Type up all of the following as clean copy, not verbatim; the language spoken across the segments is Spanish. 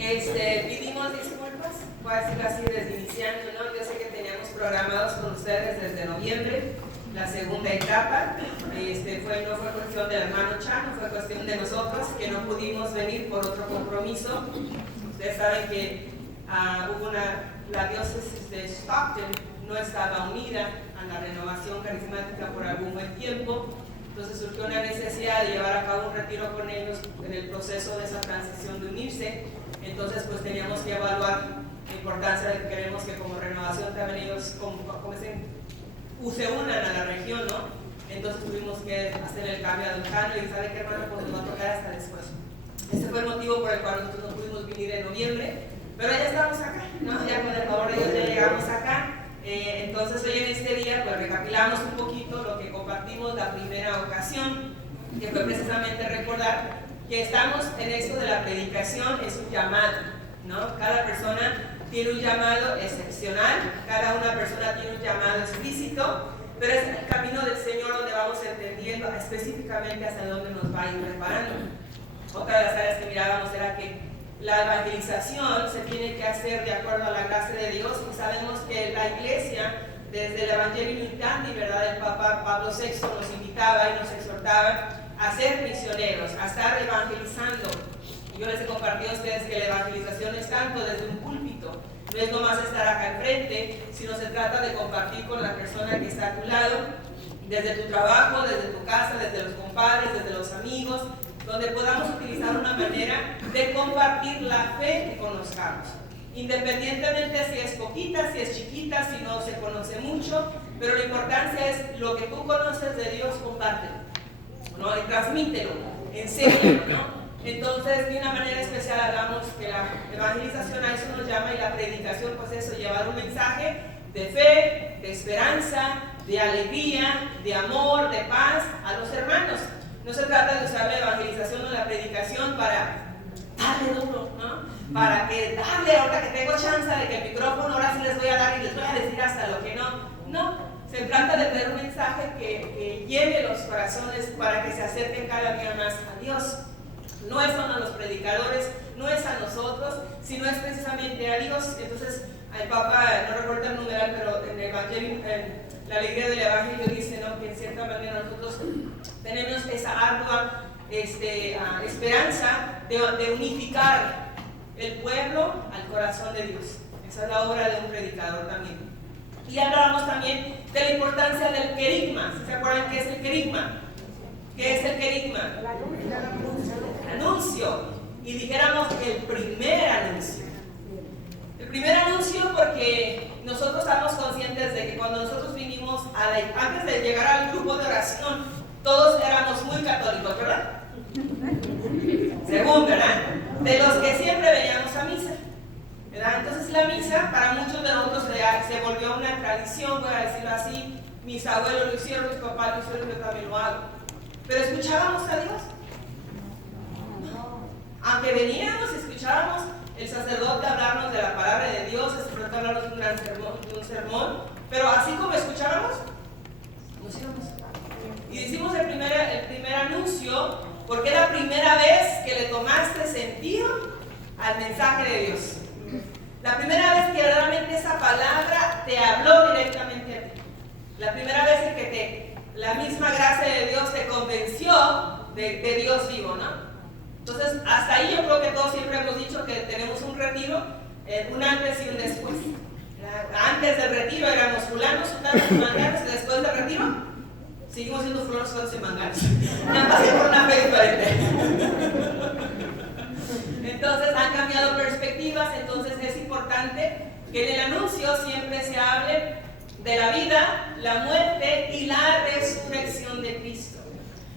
Pedimos disculpas, voy a decirlo así desde iniciando, ¿no? Yo sé que teníamos programados con ustedes desde noviembre la segunda etapa. No fue cuestión del hermano Chano, fue cuestión de nosotros que no pudimos venir por otro compromiso. Ustedes saben que la diócesis de Stockton no estaba unida a la renovación carismática por algún buen tiempo. Entonces surgió una necesidad de llevar a cabo un retiro con ellos en el proceso de esa transición de unirse. Entonces pues teníamos que evaluar la importancia de que queremos que como renovación también ellos se unan a la región, ¿no? Entonces tuvimos que hacer el cambio a Don Chano y ¿sabe qué, hermano? Pues nos va a tocar hasta después. Este fue el motivo por el cual nosotros no pudimos venir en noviembre, pero ya estamos acá, ¿no? Ya con el favor de Dios ya llegamos acá. Entonces hoy en este día pues recapitulamos un poquito lo que compartimos la primera ocasión, que fue precisamente recordar que estamos en esto de la predicación, es un llamado, ¿no? Cada persona tiene un llamado excepcional, cada una persona tiene un llamado explícito, pero es en el camino del Señor donde vamos entendiendo específicamente hacia dónde nos va a ir preparando. Otra de las áreas que mirábamos era que la evangelización se tiene que hacer de acuerdo a la gracia de Dios, y sabemos que la iglesia, desde el Evangelio Unitandi, ¿verdad? El Papa Pablo VI nos invitaba y nos exhortaba a ser misioneros, a estar evangelizando. Y yo les he compartido a ustedes que la evangelización es tanto desde un púlpito, no es nomás estar acá enfrente, sino se trata de compartir con la persona que está a tu lado, desde tu trabajo, desde tu casa, desde los compadres, desde los amigos, donde podamos utilizar una manera de compartir la fe que conozcamos. Independientemente si es poquita, si es chiquita, si no se conoce mucho, pero la importancia es lo que tú conoces de Dios, compártelo, ¿no? Y transmítelo, enséñalo, ¿no? Entonces, de una manera especial hablamos que la evangelización a eso nos llama, y la predicación, pues eso, llevar un mensaje de fe, de esperanza, de alegría, de amor, de paz a los hermanos. No se trata de usar la evangelización o la predicación para darle duro, ¿no? Para que darle, ahora que tengo chance de que el micrófono ahora sí les voy a dar y les voy a decir hasta lo que no. No, se trata de tener un mensaje que llene los corazones para que se acerquen cada día más a Dios. No son a los predicadores, no es a nosotros, sino es precisamente a Dios. Entonces, el Papa, no recuerdo el numeral, pero en el Evangelio, en la alegría del Evangelio dice, ¿no?, que en cierta manera nosotros tenemos esa ardua esperanza de unificar el pueblo al corazón de Dios. Esa es la obra de un predicador también. Y hablábamos también de la importancia del querigma. ¿Se acuerdan qué es el querigma? ¿Qué es el querigma? El anuncio. Y dijéramos el primer anuncio. El primer anuncio porque nosotros estamos conscientes de que cuando nosotros vinimos, antes de llegar al grupo de oración, todos éramos muy católicos, ¿verdad? Según, ¿verdad? De los que siempre veníamos a misa, ¿verdad? Entonces la misa para muchos de nosotros se volvió una tradición, voy a decirlo así. Mis abuelos lo hicieron, mis papás lo hicieron, yo también lo hago. Pero ¿escuchábamos a Dios? Aunque veníamos, escuchábamos el sacerdote hablarnos de la palabra de Dios, el sacerdote hablarnos de un sermón, pero así como escuchábamos, nos íbamos. Y hicimos el primer anuncio, porque es la primera vez que le tomaste sentido al mensaje de Dios. La primera vez que realmente esa palabra te habló directamente a ti. La primera vez en que la misma gracia de Dios te convenció de Dios vivo, ¿no? Entonces, hasta ahí yo creo que todos siempre hemos dicho que tenemos un retiro, un antes y un después. Antes del retiro éramos fulanos, sutanos y manganos, y después del retiro seguimos siendo fulanos, sutanos y manganos. Nada más que por una fe diferente. Entonces, han cambiado perspectivas, entonces es importante que en el anuncio siempre se hable de la vida, la muerte y la resurrección de Cristo.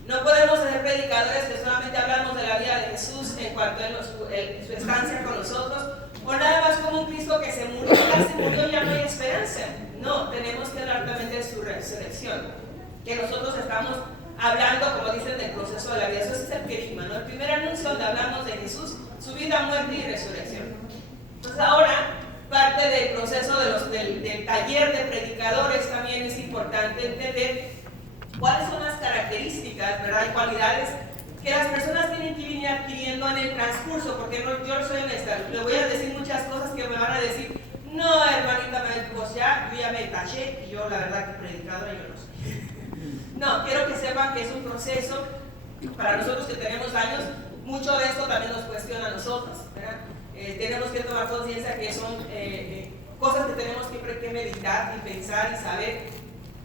No podemos ser predicadores que solamente hablamos de la vida de Jesús en cuanto a su estancia con nosotros, o nada más como un Cristo que se murió, ya no hay esperanza. No, tenemos que hablar también de su resurrección, que nosotros estamos hablando, como dicen, del proceso de la vida. Eso es el querigma, ¿no? El primer anuncio donde hablamos de Jesús, su vida, muerte y resurrección. Entonces ahora, parte del proceso del taller de predicadores también es importante entender cuáles son las características, ¿verdad?, y cualidades que las personas tienen que venir adquiriendo en el transcurso, porque yo soy honesta, le me taché y yo la verdad que predicadora yo no soy. No, quiero que sepan que es un proceso para nosotros que tenemos años. Mucho de esto también nos cuestiona a nosotros, ¿verdad? Tenemos que tomar conciencia que son cosas que tenemos siempre que meditar y pensar y saber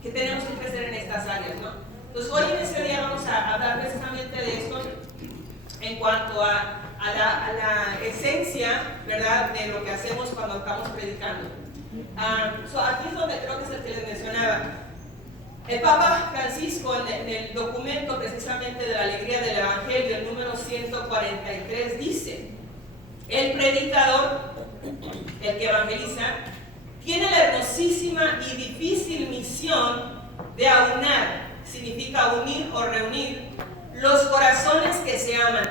que tenemos que crecer en estas áreas, ¿no? Entonces hoy en este día vamos a hablar precisamente de esto en cuanto a la esencia, ¿verdad?, de lo que hacemos cuando estamos predicando. Aquí es donde creo que es el que les mencionaba. El Papa Francisco en el documento precisamente de la alegría del Evangelio, el número 143, dice: el predicador, el que evangeliza, tiene la hermosísima y difícil misión de aunar, significa unir o reunir, los corazones que se aman,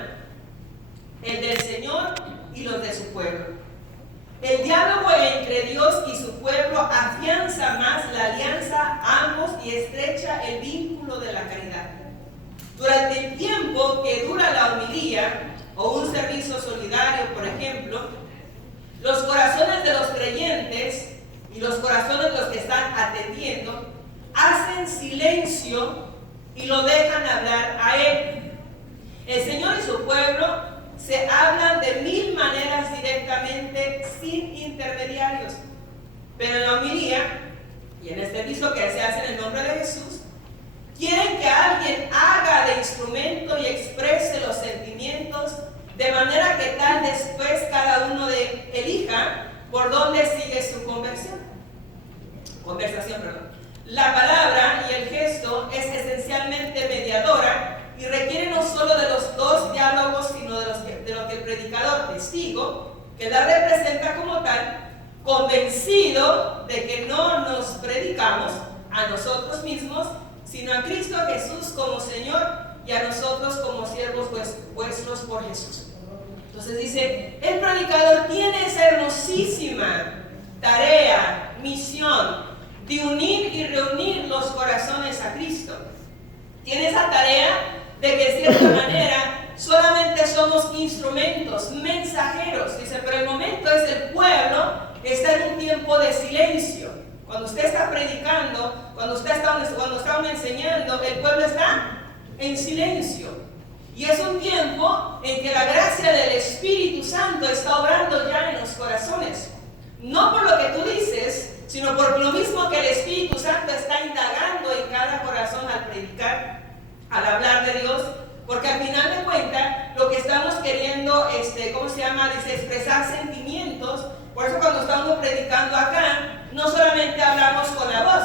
el del Señor y los de su pueblo. El diálogo entre Dios y su pueblo afianza más la alianza a ambos y estrecha el vínculo de la caridad. Durante el tiempo que dura la homilía o un servicio solidario, por ejemplo, los corazones de los creyentes y los corazones de los que están atendiendo hacen silencio y lo dejan hablar a Él. El Señor y su pueblo se hablan de 1000 maneras directamente, sin intermediarios. Pero en la homilía y en este servicio que se hace en el nombre de Jesús, quieren que alguien haga de instrumento y exprese los sentimientos, de manera que tal después cada uno elija por dónde sigue su conversación. La palabra y el gesto es esencialmente mediadora y requiere no solo de los dos diálogos, sino de lo que el predicador testigo, que la representa como tal, convencido de que no nos predicamos a nosotros mismos, sino a Cristo Jesús como Señor y a nosotros como siervos vuestros por Jesús. Entonces dice, el predicador tiene esa hermosísima tarea, misión, de unir y reunir los corazones a Cristo. Tiene esa tarea de que de cierta manera solamente somos instrumentos, mensajeros. Dice, pero el momento es el pueblo está en un tiempo de silencio. Cuando usted está predicando, cuando está enseñando, el pueblo está en silencio. Y es un tiempo en que la gracia del Espíritu Santo está obrando ya en los corazones. No por lo que tú dices, sino por lo mismo que el Espíritu Santo está indagando en cada corazón al predicar, al hablar de Dios, porque al final de cuentas lo que estamos queriendo, dice, expresar sentimientos. Por eso cuando estamos predicando acá, no solamente hablamos con la voz.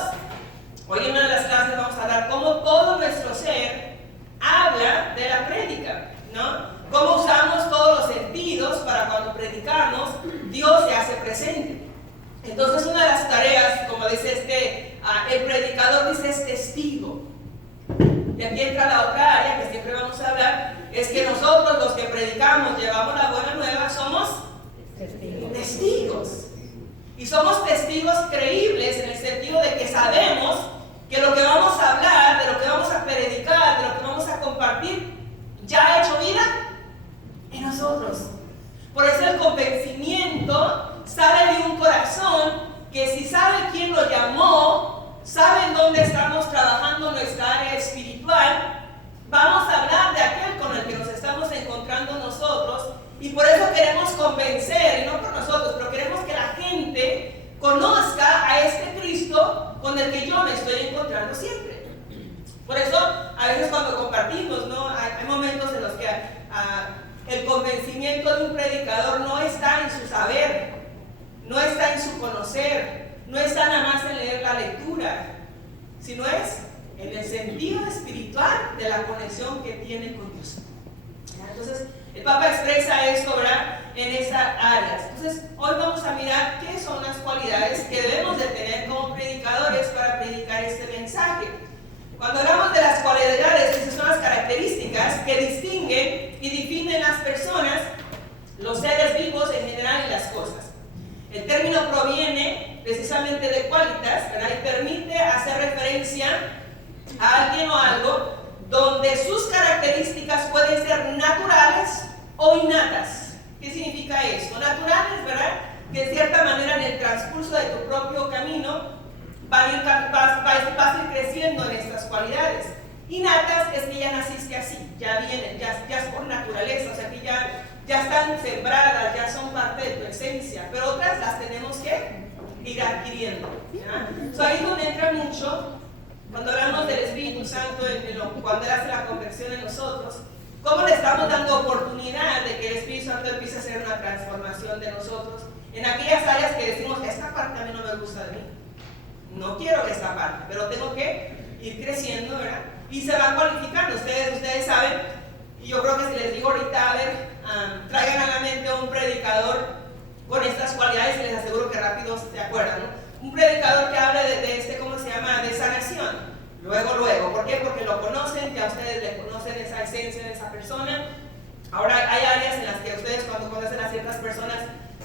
Hoy en una de las clases vamos a hablar cómo todo nuestro ser habla de la prédica, ¿no? Cómo usamos todos los sentidos para cuando predicamos, Dios se hace presente. Entonces una de las tareas, como dice el predicador dice, es testigo. Y aquí entra la otra área que siempre vamos a hablar, es que nosotros los que predicamos, llevamos la buena nueva, somos testigos. Y somos testigos creíbles en el sentido de que sabemos que lo que vamos a hablar, de lo que vamos a predicar, de lo que vamos a compartir, ya ha hecho vida en nosotros. Por eso el convencimiento sale de un corazón que si sabe quién lo llamó, sabe en dónde estamos trabajando nuestra área espiritual, vamos a hablar de aquel con el que nos estamos encontrando nosotros, y por eso queremos convencer, y no por nosotros, pero queremos que la gente conozca a este Cristo con el que yo me estoy encontrando siempre. Por eso, a veces cuando compartimos, ¿no? Hay momentos en los que el convencimiento de un predicador no está en su saber, no está en su conocer, no está nada más en leer la lectura, sino es en el sentido espiritual de la conexión que tiene con Dios. Entonces, el Papa expresa esto, ¿verdad?, en esas áreas. Entonces, hoy vamos a mirar qué son las cualidades que debemos de tener como predicadores para predicar este mensaje. Cuando hablamos de las cualidades, esas son las características que distinguen y definen las personas, los seres vivos en general y las cosas. El término proviene precisamente de qualitas, ¿verdad?, y permite hacer referencia a alguien o algo donde sus características pueden ser naturales o innatas. ¿Qué significa esto? Naturales, ¿verdad?, que en cierta manera en el transcurso de tu propio camino cualidades. Innatas es que ya naciste así, ya vienen, ya es por naturaleza, o sea que ya están sembradas, ya son parte de tu esencia, pero otras las tenemos que ir adquiriendo. Ahí es donde entra mucho, cuando hablamos del Espíritu Santo, cuando Él hace la conversión en nosotros, cómo le estamos dando oportunidad de que el Espíritu Santo empiece a hacer una transformación de nosotros en aquellas áreas que decimos, esta parte a mí no me gusta de mí, no quiero esta parte, pero tengo que ir creciendo, ¿verdad? Y se van cualificando. Ustedes saben, y yo creo que si les digo ahorita, a ver, traigan a la mente a un predicador con estas cualidades y les aseguro que rápido se acuerdan, ¿no? Un predicador que hable de ¿cómo se llama? De sanación. Luego. ¿Por qué? Porque lo conocen, ya ustedes le conocen esa esencia de esa persona. Ahora hay áreas en las que ustedes cuando conocen a ciertas personas,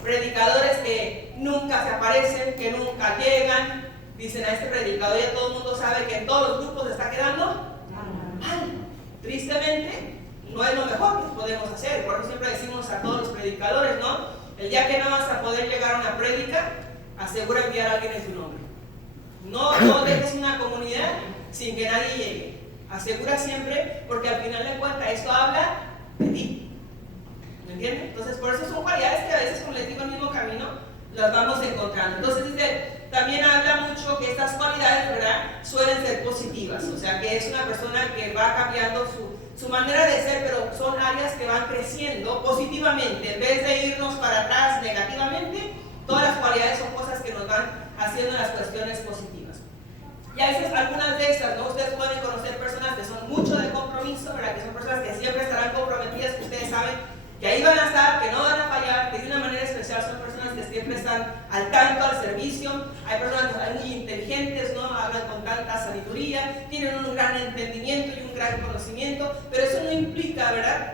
predicadores que nunca se aparecen, que nunca llegan, dicen a este predicador, ya todo el mundo sabe que en todos los grupos se está quedando mal. Tristemente, no es lo mejor que podemos hacer. Por eso siempre decimos a todos los predicadores, ¿no? El día que no vas a poder llegar a una prédica, asegura enviar a alguien en su nombre. No dejes una comunidad sin que nadie llegue. Asegura siempre, porque al final de cuentas esto habla de ti. ¿Me entienden? Entonces, por eso son cualidades que a veces, como les digo, el mismo camino las vamos encontrando. Entonces, también habla mucho que estas cualidades, ¿verdad?, suelen ser positivas. O sea, que es una persona que va cambiando su manera de ser, pero son áreas que van creciendo positivamente. En vez de irnos para atrás negativamente, todas las cualidades son cosas que nos van haciendo las cuestiones positivas. Y a veces algunas de estas, ¿no? Ustedes pueden conocer personas que son mucho de compromiso, ¿verdad?, que son personas que siempre estarán comprometidas, que ustedes saben que ahí van a estar, que no van a fallar, que de una manera especial son personas que siempre están al tanto, al servicio. Hay personas que son muy inteligentes, ¿no? Hablan con tanta sabiduría, tienen un gran entendimiento y un gran conocimiento, pero eso no implica, ¿verdad?,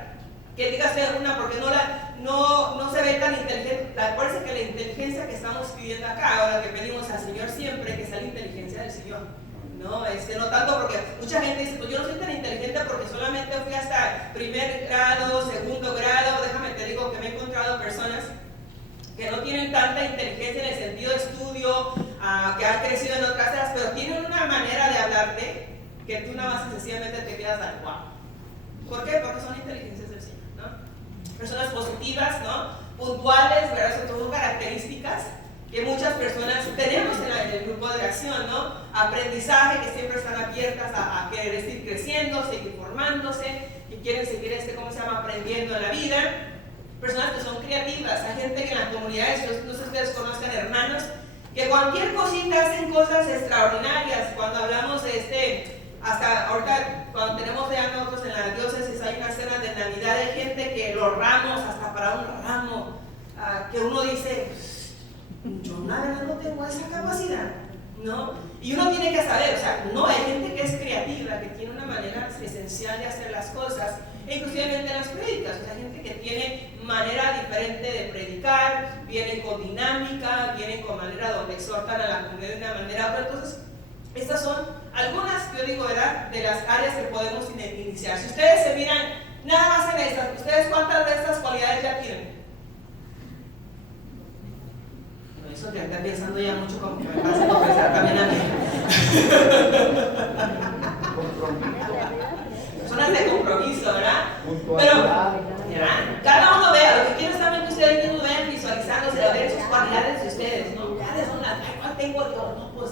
que digas una porque no se ve tan inteligente. Acuérdense que la inteligencia que estamos pidiendo acá, ahora que pedimos al Señor siempre, que sea la inteligencia del Señor. No tanto porque mucha gente dice, pues yo no soy tan inteligente porque solamente fui hasta primer grado, segundo grado. Déjame te digo que me he encontrado personas que no tienen tanta inteligencia en el sentido de estudio, que han crecido en otras áreas, pero tienen una manera de hablarte que tú nada más sencillamente te quedas al wow. ¿Por qué? Porque son inteligencias del Señor, ¿no? Personas positivas, ¿no? Puntuales, ¿verdad? Son características que muchas personas tenemos en el grupo de acción, ¿no? Aprendizaje, que siempre están abiertas a querer seguir creciendo, seguir formándose, que quieren seguir aprendiendo en la vida. Personas que son creativas, hay gente que en las comunidades, no sé si ustedes conozcan hermanos, que cualquier cosita hacen cosas extraordinarias. Cuando hablamos de hasta ahorita, cuando tenemos ya nosotros en la diócesis, hay una cena de Navidad, hay gente que los ramos, hasta para un ramo, que uno dice, yo la verdad no tengo esa capacidad, ¿no? Y uno tiene que saber, o sea, no, hay gente que es creativa, que tiene una manera esencial de hacer las cosas, e inclusive en las prédicas, o sea, gente que tiene manera diferente de predicar, vienen con dinámica, vienen con manera donde exhortan a la comunidad de una manera u otra. Entonces, estas son algunas, yo digo, ¿verdad?, de las áreas que podemos iniciar. Si ustedes se miran nada más en estas, ¿ustedes cuántas de estas cualidades ya tienen? Eso te está pensando ya mucho como que me pasa a pensar también a mí. Personas de compromiso, ¿verdad? Pero, ¿verdad?, cada uno vea, lo que quiero es también que ustedes mismos vean visualizándose, a ver sus cualidades de ustedes, ¿no? ¿Cuáles son las? ¿Cuál tengo yo? No, pues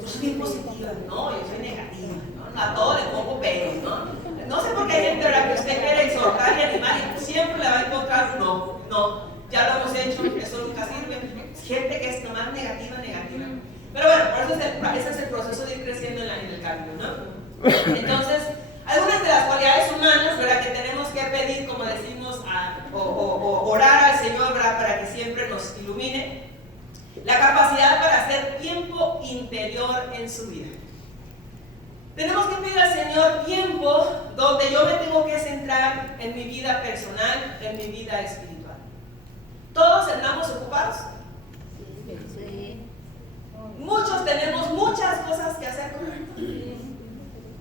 yo soy bien positiva, no, yo soy negativa, ¿no? A todo le pongo pelos, ¿no? No sé por qué hay gente, ¿verdad?, que usted quiere exhortar y animar y siempre le va a encontrar no, ya lo hemos hecho, eso nunca sirve. Gente que es nomás negativa. Pero bueno, por eso ese es el proceso de ir creciendo en el cambio, ¿no? Entonces, algunas de las cualidades humanas, ¿verdad?, que tenemos que pedir, como decimos, o orar al Señor, ¿verdad?, para que siempre nos ilumine. La capacidad para hacer tiempo interior en su vida. Tenemos que pedir al Señor tiempo donde yo me tengo que centrar en mi vida personal, en mi vida espiritual. ¿Todos andamos ocupados? Sí. Muchos tenemos muchas cosas que hacer,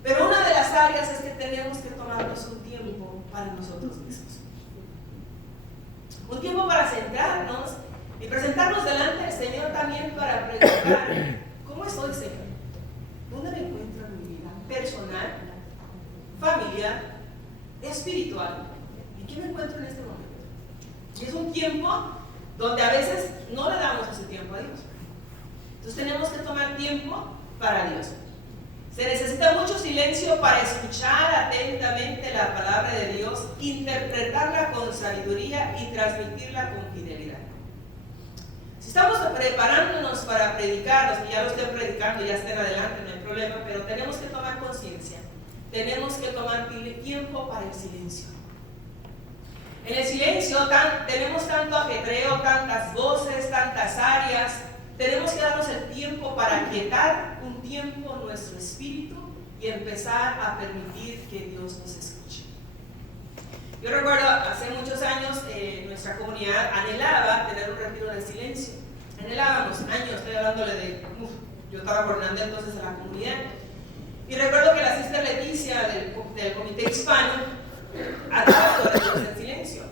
pero una de las áreas es que tenemos que tomarnos un tiempo para nosotros mismos. Un tiempo para centrarnos y presentarnos delante del Señor también para preguntar, ¿cómo estoy, Señor? ¿Dónde me encuentro en mi vida personal? tiempo donde a veces no le damos ese tiempo a Dios. Entonces tenemos que tomar tiempo para Dios. Se necesita mucho silencio para escuchar atentamente la palabra de Dios, interpretarla con sabiduría y transmitirla con fidelidad. Si estamos preparándonos para predicar, los que ya lo estén predicando ya estén adelante, no hay problema, pero tenemos que tomar conciencia. Tenemos que tomar tiempo para el silencio. En el silencio tenemos tanto ajetreo, tantas voces, tantas áreas. Tenemos que darnos el tiempo para aquietar un tiempo nuestro espíritu y empezar a permitir que Dios nos escuche. Yo recuerdo hace muchos años nuestra comunidad anhelaba tener un retiro de silencio. Anhelábamos años, estoy hablándole de, yo estaba coordinando entonces a la comunidad. Y recuerdo que la sister Leticia del comité hispano ataba los retiros en silencio.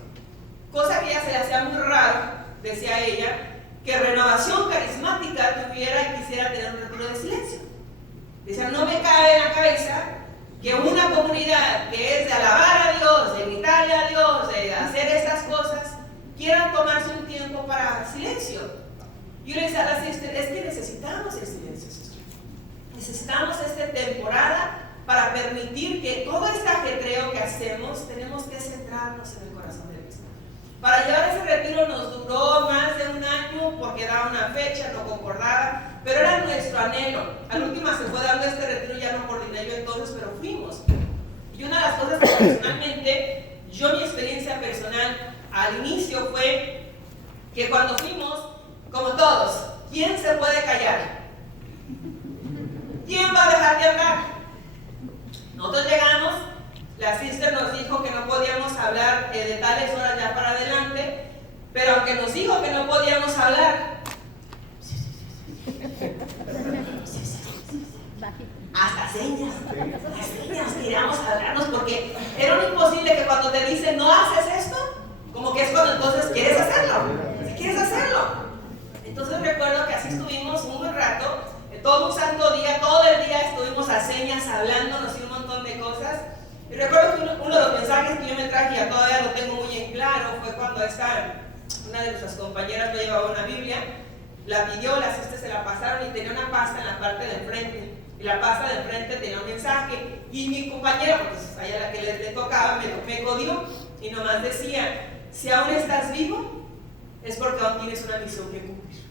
Cosa que ella se le hacía muy raro, decía ella, que Renovación Carismática tuviera y quisiera tener un retiro de silencio. Decía, no me cabe en la cabeza que una comunidad que es de alabar a Dios, de gritarle a Dios, de hacer estas cosas, quieran tomarse un tiempo para silencio. Yo le decía a la sister, es que necesitamos el silencio, sister. Necesitamos esta temporada para permitir que todo este ajetreo que hacemos, tenemos que centrarnos en el corazón de Dios. Para llevar ese retiro nos duró más de un año porque daba una fecha, no concordaba, pero era nuestro anhelo. Al último se fue dando este retiro, ya no coordiné yo entonces, pero fuimos. Y una de las cosas que personalmente, mi experiencia personal al inicio fue que cuando fuimos, como todos, ¿quién se puede callar? ¿Quién va a dejar de hablar? Nosotros llegamos, la sister nos dijo que no podíamos hablar de tales horas ya para adelante, pero aunque nos dijo que no podíamos hablar, hasta señas queríamos hablarnos porque era imposible que cuando te dicen no haces esto, como que es cuando entonces quieres hacerlo, si quieres hacerlo. Entonces recuerdo que así estuvimos un buen rato, todo un santo día, todo el día estuvimos a señas hablándonos y un montón de cosas. Y recuerdo que uno de los mensajes que yo me traje, ya todavía lo tengo muy en claro, fue cuando una de nuestras compañeras me llevaba una Biblia, la pidió, las se la pasaron y tenía una pasta en la parte de enfrente. Y la pasta de enfrente tenía un mensaje. Y mi compañera, pues a ella la que le tocaba, me codió y nomás decía, si aún estás vivo, es porque aún tienes una misión que cumplir.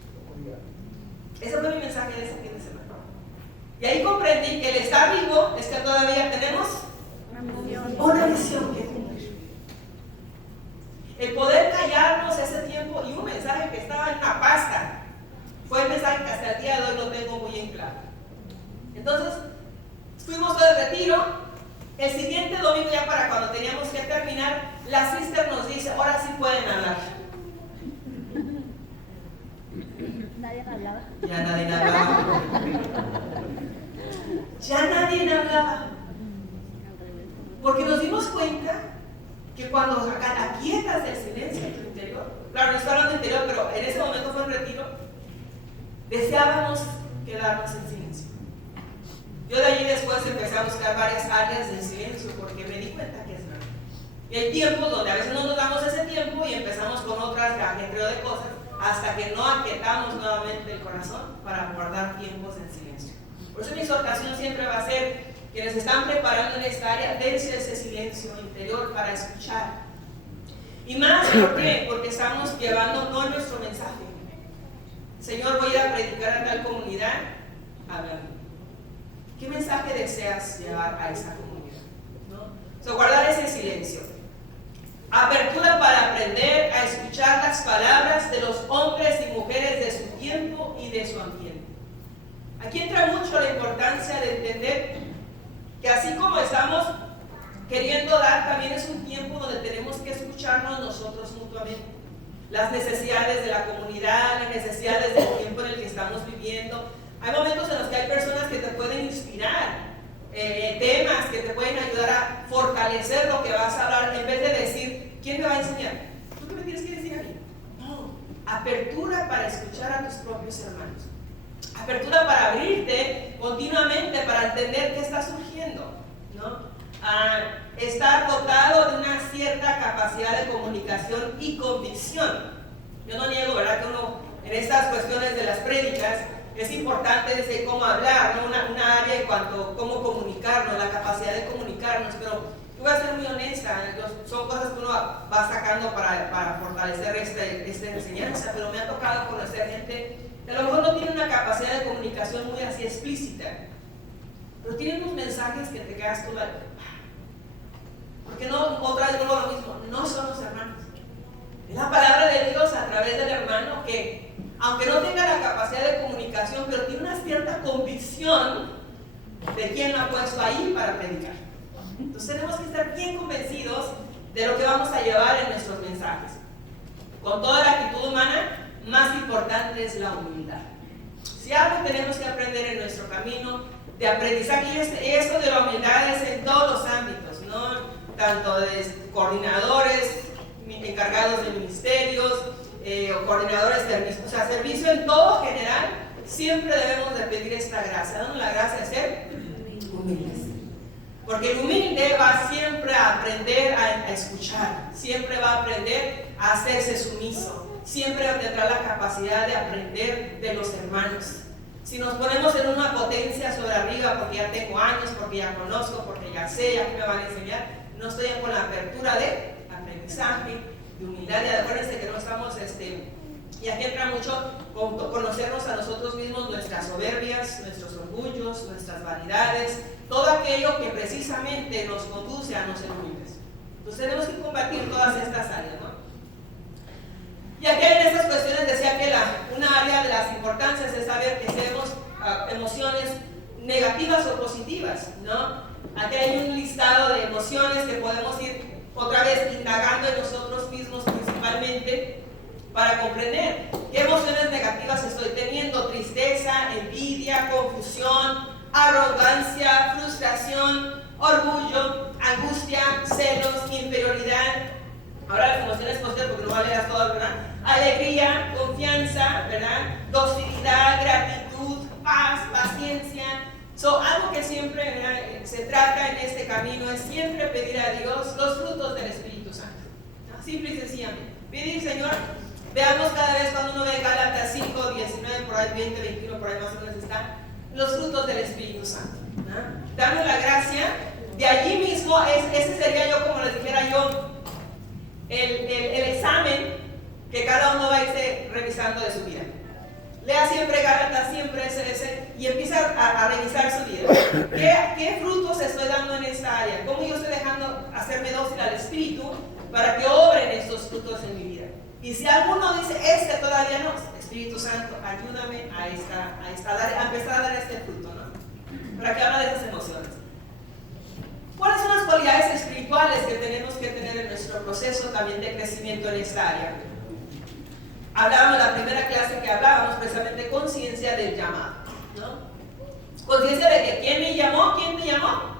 Ese fue mi mensaje de ese fin de semana. Y ahí comprendí que el estar vivo es que todavía tenemos una misión que cumplir. El poder callarnos ese tiempo y un mensaje que estaba en una pasta fue el mensaje que hasta el día de hoy lo tengo muy en claro. Entonces, fuimos todo el retiro. El siguiente domingo, ya para cuando teníamos que terminar, la sister nos dice, ahora sí pueden hablar. Nadie hablaba. Ya nadie hablaba. Ya nadie hablaba. Porque nos dimos cuenta que cuando aquietas del silencio en tu interior, claro, no estoy hablando de interior, pero en ese momento fue un retiro, deseábamos quedarnos en silencio. Yo de allí después empecé a buscar varias áreas del silencio porque me di cuenta que es verdad. Y hay tiempos donde a veces no nos damos ese tiempo y empezamos con otras ajetreo de cosas hasta que no aquietamos nuevamente el corazón para guardar tiempos en silencio. Por eso mi exhortación siempre va a ser quienes están preparando en esta área, dense ese silencio interior para escuchar. Y más, ¿por qué? Porque estamos llevando no nuestro mensaje. Señor, voy a ir a predicar a tal comunidad, háblame. ¿Qué mensaje deseas llevar a esa comunidad? ¿No? Guardar ese silencio. Apertura para aprender a escuchar las palabras de los hombres y mujeres de su tiempo y de su ambiente. Aquí entra mucho la importancia de entender que así como estamos queriendo dar, también es un tiempo donde tenemos que escucharnos nosotros mutuamente. Las necesidades de la comunidad, las necesidades del tiempo en el que estamos viviendo. Hay momentos en los que hay personas que te pueden inspirar, temas que te pueden ayudar a fortalecer lo que vas a hablar, en vez de decir, ¿quién me va a enseñar? ¿Tú qué me tienes que decir a mí? No, apertura para escuchar a tus propios hermanos. Apertura para abrirte continuamente, para entender qué está surgiendo, ¿no? Estar dotado de una cierta capacidad de comunicación y convicción. Yo no niego, ¿verdad?, que uno en estas cuestiones de las prédicas es importante desde cómo hablar, ¿no? Una área en cuanto a cómo comunicarnos, la capacidad de comunicarnos, pero yo voy a ser muy honesta, son cosas que uno va sacando para fortalecer esta enseñanza, pero me ha tocado conocer gente que a lo mejor no tiene una capacidad de comunicación muy así explícita, pero tienen unos mensajes que te quedas tú, porque no, otra vez vuelvo a lo mismo, no son los hermanos. Es la palabra de Dios a través del hermano que, aunque no tenga la capacidad de comunicación, pero tiene una cierta convicción de quién lo ha puesto ahí para predicar. Entonces tenemos que estar bien convencidos de lo que vamos a llevar en nuestros mensajes. Con toda la actitud humana, más importante es la humildad. Si algo tenemos que aprender en nuestro camino de aprendizaje, y esto de la humildad es en todos los ámbitos, ¿no? Tanto de coordinadores, encargados de ministerios, o coordinadores de servicio, o sea, servicio en todo general, siempre debemos de pedir esta gracia, dando la gracia de ser humildes. Porque el humilde va siempre a aprender a escuchar, siempre va a aprender a hacerse sumiso, siempre tendrá la capacidad de aprender de los hermanos. Si nos ponemos en una potencia sobre arriba, porque ya tengo años, porque ya conozco, porque ya sé, ya que me van a enseñar, no estoy con la apertura de aprendizaje, de humildad, y acuérdense que no estamos, y aquí entra mucho conocernos a nosotros mismos, nuestras soberbias, nuestros orgullos, nuestras vanidades, todo aquello que precisamente nos conduce a no ser humildes. Entonces tenemos que combatir todas estas áreas, ¿no? Y aquí en estas cuestiones decía que una área de las importancias es saber que tenemos emociones negativas o positivas, ¿no? Aquí hay un listado de emociones que podemos ir otra vez indagando en nosotros mismos principalmente para comprender qué emociones negativas estoy teniendo: tristeza, envidia, confusión, arrogancia, frustración, orgullo, angustia, celos, inferioridad. Ahora las emociones positivas, porque no vale las todas, ¿verdad? Alegría, confianza, ¿verdad? Docilidad, gratitud, paz, paciencia. Algo que siempre, ¿verdad?, se trata en este camino es siempre pedir a Dios los frutos del Espíritu Santo, ¿no? Simple y sencillamente. Pedir, Señor, veamos cada vez cuando uno ve Gálatas 5, 19, por ahí 20, 21, por ahí más o menos están los frutos del Espíritu Santo, ¿no? Darnos la gracia, de allí mismo, ese sería yo, como les dijera yo, el examen que cada uno va a irse revisando de su vida. Lea siempre Gálatas, siempre ese, y empieza a revisar su vida. ¿Qué frutos estoy dando en esta área? ¿Cómo yo estoy dejando hacerme dócil al Espíritu para que obren estos frutos en mi vida? Y si alguno dice, todavía no, Espíritu Santo, ayúdame a empezar a dar este fruto, ¿no? Para que habla de esas emociones. ¿Cuáles son las cualidades espirituales que tenemos que tener en nuestro proceso también de crecimiento en esta área? Hablábamos en la primera clase que hablábamos precisamente conciencia del llamado, ¿no? Conciencia de que ¿quién me llamó? ¿Quién te llamó?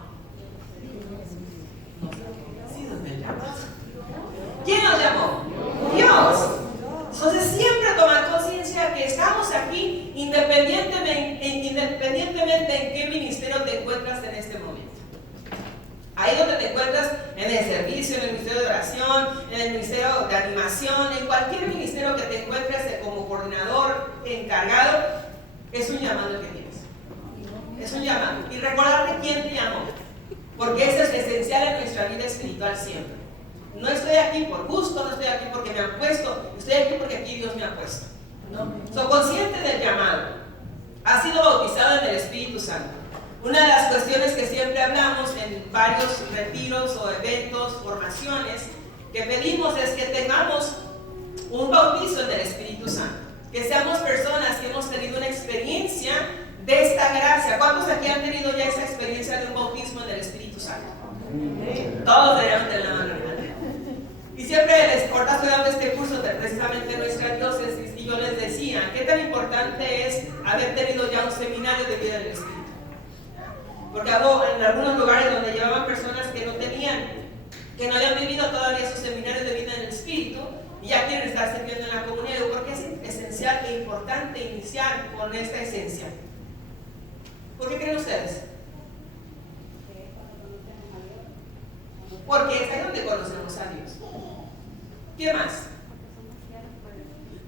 ¿Quién nos llamó? Dios. Entonces siempre tomar conciencia que estamos aquí independientemente en qué ministerio te encuentras en este momento. Ahí donde te encuentras, en el servicio, en el ministerio de oración, en el ministerio de animación, en cualquier ministerio que te encuentres como coordinador encargado, es un llamado que tienes. Es un llamado. Y recordarte quién te llamó, porque eso es esencial en nuestra vida espiritual siempre. No estoy aquí por gusto, no estoy aquí porque me han puesto, estoy aquí porque aquí Dios me ha puesto, ¿no? Soy consciente del llamado. Ha sido bautizado en el Espíritu Santo. Una de las cuestiones que siempre hablamos en varios retiros o eventos, formaciones, que pedimos es que tengamos un bautizo en el Espíritu Santo. Que seamos personas que hemos tenido una experiencia de esta gracia. ¿Cuántos aquí han tenido ya esa experiencia de un bautismo en el Espíritu Santo? Todos deberían tener la mano. Y siempre ahorita estoy dando este curso precisamente en nuestra diócesis, y yo les decía, ¿qué tan importante es haber tenido ya un seminario de vida en el Espíritu? Porque en algunos lugares donde llevaban personas que no habían vivido todavía su seminario de vida en el Espíritu, y ya quieren estar sirviendo en la comunidad, porque es esencial e importante iniciar con esta esencia. ¿Por qué creen ustedes? Porque es ahí donde conocemos a Dios. ¿Qué más?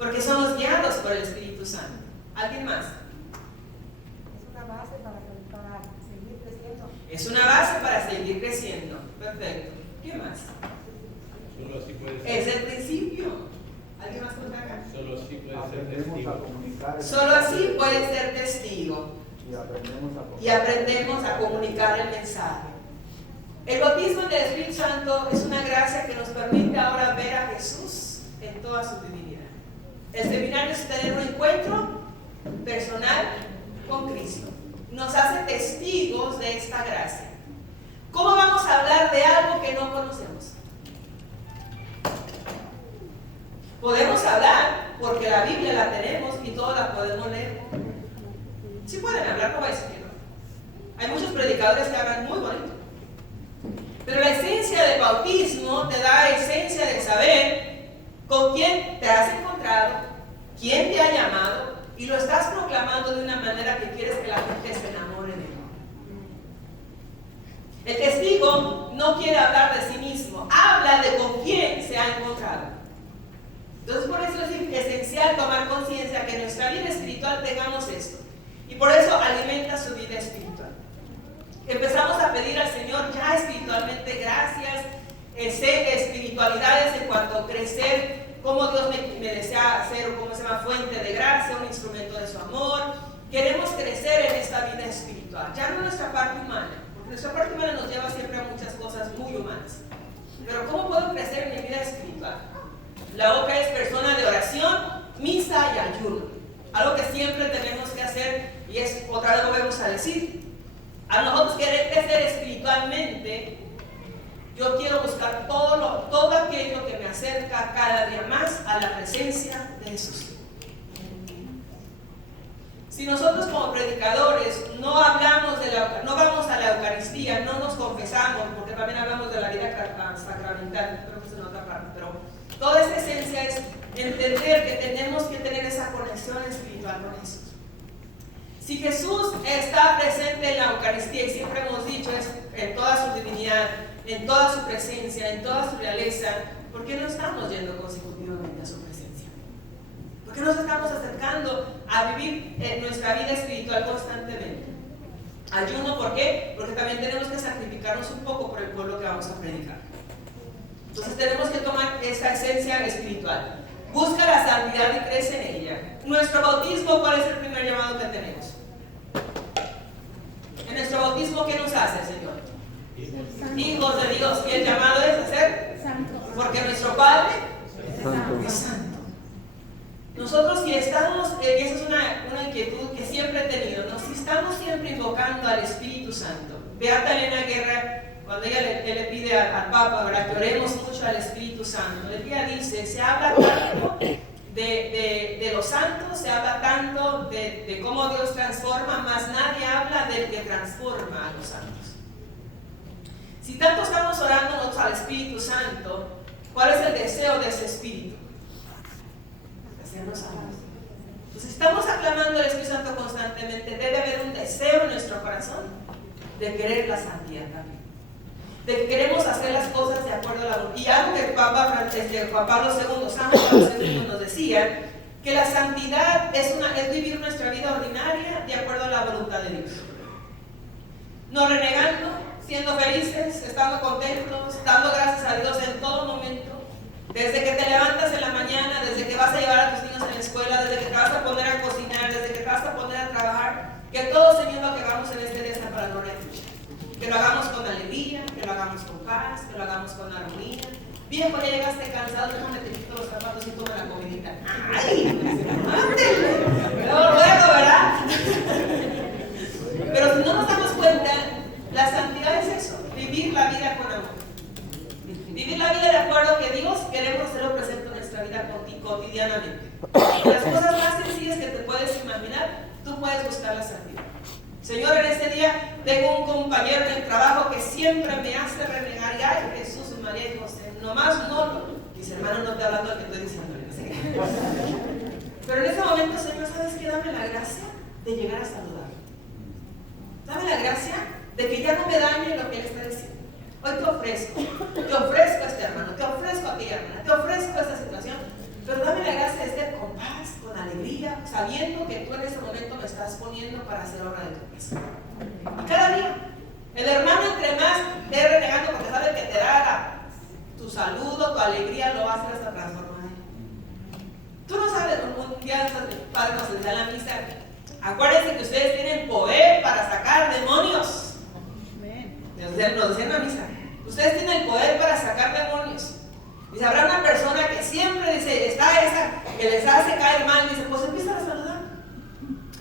Porque somos guiados por el Espíritu Santo. ¿Alguien más? Es una base para seguir creciendo. Es una base para seguir creciendo. Perfecto. ¿Qué más? Solo así puede ser. Es el principio. ¿Alguien más por acá? Solo así puede ser Aprendemos a testigo. comunicar. Solo así puede ser testigo. Y aprendemos a a comunicar. comunicar el mensaje. El bautismo del Espíritu Santo es una gracia que nos permite ahora ver a Jesús en toda su divinidad. El seminario es tener un encuentro personal con Cristo. Nos hace testigos de esta gracia. ¿Cómo vamos a hablar de algo que no conocemos? Podemos hablar porque la Biblia la tenemos y todos la podemos leer. Sí pueden hablar, no voy a decir que no. Hay muchos predicadores que hablan muy bonito. Pero la esencia del bautismo te da esencia de saber con quién te has encontrado, quién te ha llamado y lo estás proclamando de una manera que quieres que la gente se enamore de él. El testigo no quiere hablar de sí mismo, habla de con quién se ha encontrado. Entonces por eso es esencial tomar conciencia que en nuestra vida espiritual tengamos esto. Y por eso alimenta su vida espiritual. Empezamos a pedir al Señor ya espiritualmente gracias, espiritualidades en cuanto a crecer, cómo Dios me desea ser como se llama fuente de gracia, un instrumento de su amor. Queremos crecer en esta vida espiritual, ya no nuestra parte humana, porque nuestra parte humana nos lleva siempre a muchas cosas muy humanas. Pero ¿cómo puedo crecer en mi vida espiritual? La otra es persona de oración, misa y ayuno. Algo que siempre tenemos que hacer y es otra vez volvemos a decir. A nosotros querer crecer espiritualmente, yo quiero buscar todo aquello que me acerca cada día más a la presencia de Jesús. Si nosotros como predicadores no hablamos no vamos a la Eucaristía, no nos confesamos, porque también hablamos de la vida sacramental, creo que es en otra parte, pero toda esa esencia es entender que tenemos que tener esa conexión espiritual con Jesús. Si Jesús está presente en la Eucaristía, y siempre hemos dicho, es en toda su divinidad, en toda su presencia, en toda su realeza, ¿por qué no estamos yendo consecutivamente a su presencia? ¿Por qué nos estamos acercando a vivir nuestra vida espiritual constantemente? Ayuno, ¿por qué? Porque también tenemos que sacrificarnos un poco por el pueblo que vamos a predicar. Entonces tenemos que tomar esta esencia espiritual. Busca la santidad y crece en ella. Nuestro bautismo, ¿cuál es el primer llamado que tenemos? En nuestro bautismo, ¿qué nos hace el Señor? Hijos de Dios. Y el llamado es hacer Santo. porque nuestro Padre es santo. Nosotros si estamos, y esa es una inquietud que siempre he tenido, ¿no? Si estamos siempre invocando al Espíritu Santo. Beata Elena Guerra, cuando ella le pide al Papa, ¿verdad?, que oremos mucho al Espíritu Santo, ella dice, se habla tanto de los santos, se habla tanto de cómo Dios transforma, más nadie habla del que transforma a los santos. Si tanto estamos orando nosotros al Espíritu Santo, ¿cuál es el deseo de ese Espíritu? Hacernos santos. Entonces, estamos aclamando al Espíritu Santo constantemente, debe haber un deseo en nuestro corazón de querer la santidad también. De que queremos hacer las cosas de acuerdo a la voluntad. Y algo que Juan Pablo II, San Juan Pablo II nos decía, que la santidad es vivir nuestra vida ordinaria de acuerdo a la voluntad de Dios. No renegando, siendo felices, estando contentos, dando gracias a Dios en todo momento. Desde que te levantas en la mañana, desde que vas a llevar a tus niños en la escuela, desde que te vas a poner a cocinar, desde que te vas a poner a trabajar, que todo, Señor, lo que hagamos en este día sea para la gloria de Dios. Que lo hagamos con alegría, que lo hagamos con paz, que lo hagamos con armonía. Viejo, ya llegaste cansado, déjame te quito los zapatos y toma la comidita. ¡Ay! Luego, ¿verdad? Pero si no nos damos cuenta, la santidad es eso, vivir la vida con amor. Vivir la vida de acuerdo a que Dios queremos hacerlo presente en nuestra vida cotidianamente. Las cosas más sencillas que te puedes imaginar, tú puedes buscar la santidad. Señor, en este día tengo un compañero en el trabajo que siempre me hace renegar. Y ay, Jesús, María y José, nomás no. Mis hermanos no te hablando de lo que estoy diciendo. Pero en ese momento, Señor, ¿sabes qué? Dame la gracia de llegar a saludar. Dame la gracia de que ya no me dañe lo que Él está diciendo. Hoy te ofrezco a este hermano, te ofrezco a aquella hermana, te ofrezco a esta situación, pero dame la gracia de ser compañero. sabiendo que tú en ese momento me estás poniendo para hacer obra de tu casa. Y cada día, el hermano entre más esté renegando porque sabe que te da tu saludo, tu alegría, lo va a hacer hasta transformar. Tú no sabes, un día el Padre nos decía en la misa, acuérdense que ustedes tienen poder para sacar demonios. Nos decía en la misa, ustedes tienen el poder para sacar demonios. Y habrá una persona que siempre dice, está esa que les hace caer mal, dice, pues empieza a saludar.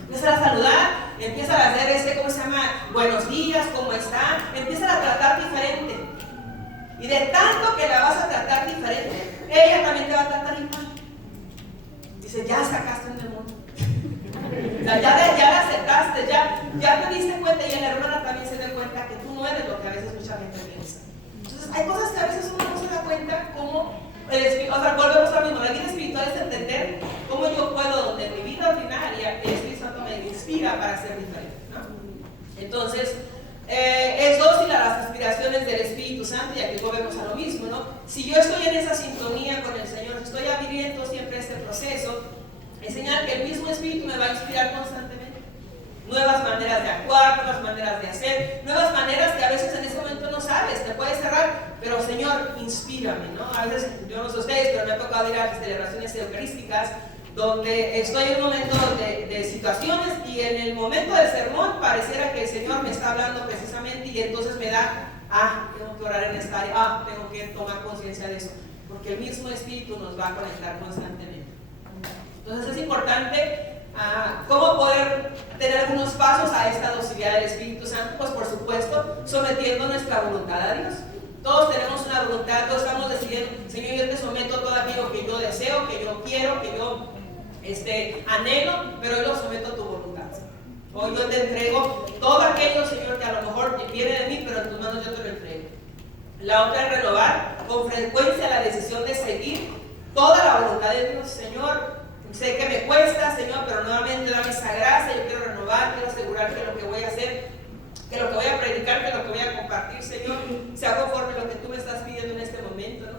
Empieza a saludar, empieza a hacer ¿cómo se llama? Buenos días, ¿cómo está? Empieza a tratar diferente. Y de tanto que la vas a tratar diferente, ella también te va a tratar igual. Dice, ya sacaste un demonio. O sea, ya la aceptaste, ya te diste cuenta, y la hermana también se da cuenta que tú no eres lo que a veces mucha gente piensa. Entonces, hay cosas que a veces uno no se da cuenta cómo volvemos a lo mismo. La vida espiritual es entender cómo yo puedo, donde en mi vida ordinaria, el Espíritu Santo me inspira para ser diferente, ¿no? Entonces, es dócil a las inspiraciones del Espíritu Santo, y aquí volvemos a lo mismo, ¿no? Si yo estoy en esa sintonía con el Señor, si estoy viviendo siempre este proceso, es señal que el mismo Espíritu me va a inspirar constantemente. Nuevas maneras de actuar, nuevas maneras de hacer, nuevas maneras que a veces en ese momento no sabes, te puedes cerrar, pero Señor, inspírame, ¿no? A veces, yo no sé ustedes, pero me ha tocado ir a las celebraciones eucarísticas, donde estoy en un momento de situaciones, y en el momento del sermón pareciera que el Señor me está hablando precisamente, y entonces me da, tengo que orar en esta área, tengo que tomar conciencia de eso, porque el mismo Espíritu nos va a conectar constantemente. Entonces es importante cómo poder tener algunos pasos a esta docilidad del Espíritu Santo. Pues por supuesto, sometiendo nuestra voluntad a Dios. Todos tenemos una voluntad, todos estamos decidiendo, Señor, yo te someto todo aquello que yo deseo, que yo quiero, que yo anhelo, pero yo lo someto a tu voluntad. Hoy yo te entrego todo aquello, Señor, que a lo mejor viene de mí, pero en tus manos yo te lo entrego. La otra es renovar con frecuencia la decisión de seguir toda la voluntad de Dios. Señor, sé que me cuesta, Señor, pero nuevamente dame esa gracia. Yo quiero renovar, quiero asegurar que lo que voy a hacer, que lo que voy a predicar, que lo que voy a compartir, Señor, sea conforme a lo que tú me estás pidiendo en este momento, ¿no?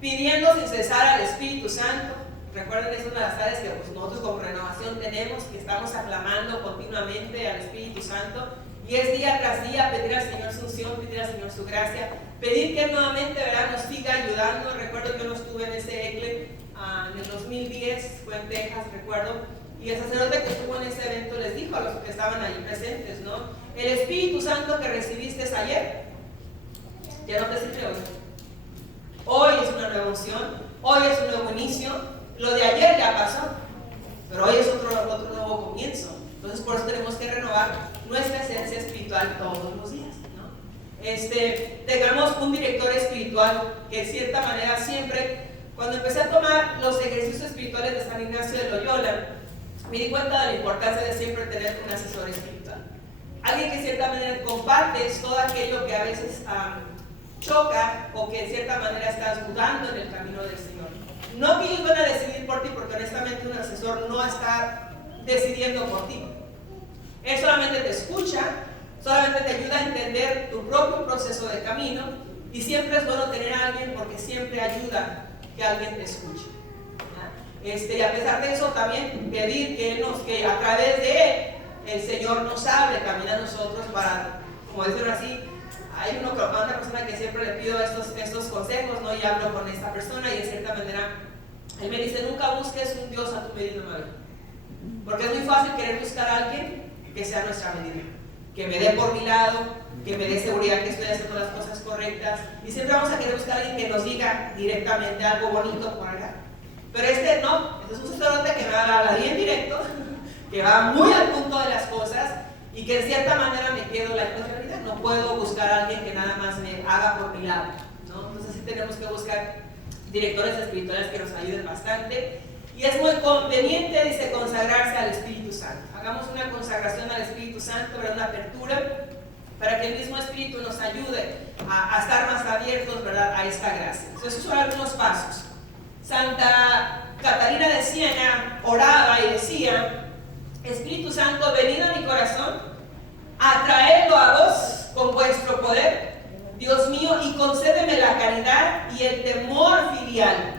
Pidiendo sin cesar al Espíritu Santo. Recuerden, es una de las áreas que pues, nosotros como renovación tenemos, que estamos aclamando continuamente al Espíritu Santo, y es día tras día pedir al Señor su unción, pedir al Señor su gracia, pedir que nuevamente, ¿verdad?, nos siga ayudando. Recuerdo que yo no estuve en ese ECLE en el 2010, fue en Texas, recuerdo, y el sacerdote que estuvo en ese evento les dijo a los que estaban allí presentes, ¿no? El Espíritu Santo que recibiste ayer, ya no te sirve hoy. Hoy es una nueva unción, hoy es un nuevo inicio, lo de ayer ya pasó, pero hoy es otro nuevo comienzo. Entonces por eso tenemos que renovar nuestra esencia espiritual todos los días, ¿no? Tengamos un director espiritual que de cierta manera siempre, cuando empecé a tomar los ejercicios espirituales de San Ignacio de Loyola, me di cuenta de la importancia de siempre tener un asesor espiritual. Alguien que de cierta manera compartes todo aquello que a veces choca, o que de cierta manera estás dudando en el camino del Señor. No que ellos van a decidir por ti, porque honestamente un asesor no está decidiendo por ti. Él solamente te escucha, solamente te ayuda a entender tu propio proceso de camino, y siempre es bueno tener a alguien, porque siempre ayuda que alguien te escuche. Y a pesar de eso, también pedir que a través de él el Señor nos hable, camina a nosotros para, como decirlo así, hay una persona que siempre le pido estos consejos, ¿no? Y hablo con esta persona, y de cierta manera él me dice: nunca busques un Dios a tu medida, madre, porque es muy fácil querer buscar a alguien que sea nuestra medida, que me dé por mi lado, que me dé seguridad que estoy haciendo las cosas correctas, y siempre vamos a querer buscar a alguien que nos diga directamente algo bonito por acá. Pero no, es un sacerdote que me habla bien directo, que va muy al punto de las cosas, y que en cierta manera me quedo la realidad. No puedo buscar a alguien que nada más me haga por mi lado, ¿no? Entonces sí tenemos que buscar directores espirituales que nos ayuden bastante. Y es muy conveniente, dice, consagrarse al Espíritu Santo. Hagamos una consagración al Espíritu Santo, ¿verdad? Una apertura, para que el mismo Espíritu nos ayude a estar más abiertos, ¿verdad?, a esta gracia. Entonces, esos son algunos pasos. Santa Catarina de Siena oraba y decía: Espíritu Santo, venid a mi corazón, atraedlo a vos con vuestro poder, Dios mío, y concédeme la caridad y el temor filial.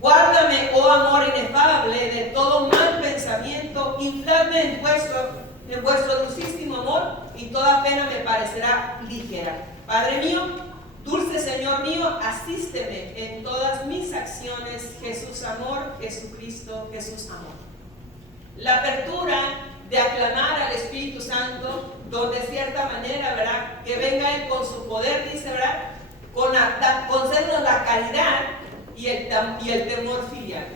Guárdame, oh amor inefable, de todo mal pensamiento, infladme en vuestro dulcísimo amor, y toda pena me parecerá ligera. Padre mío, dulce Señor mío, asísteme en todas mis acciones. Jesús amor, Jesucristo, Jesús amor. La apertura de aclamar al Espíritu Santo, donde de cierta manera, ¿verdad?, que venga Él con su poder, dice, ¿verdad?, concédenos la caridad y el temor filial.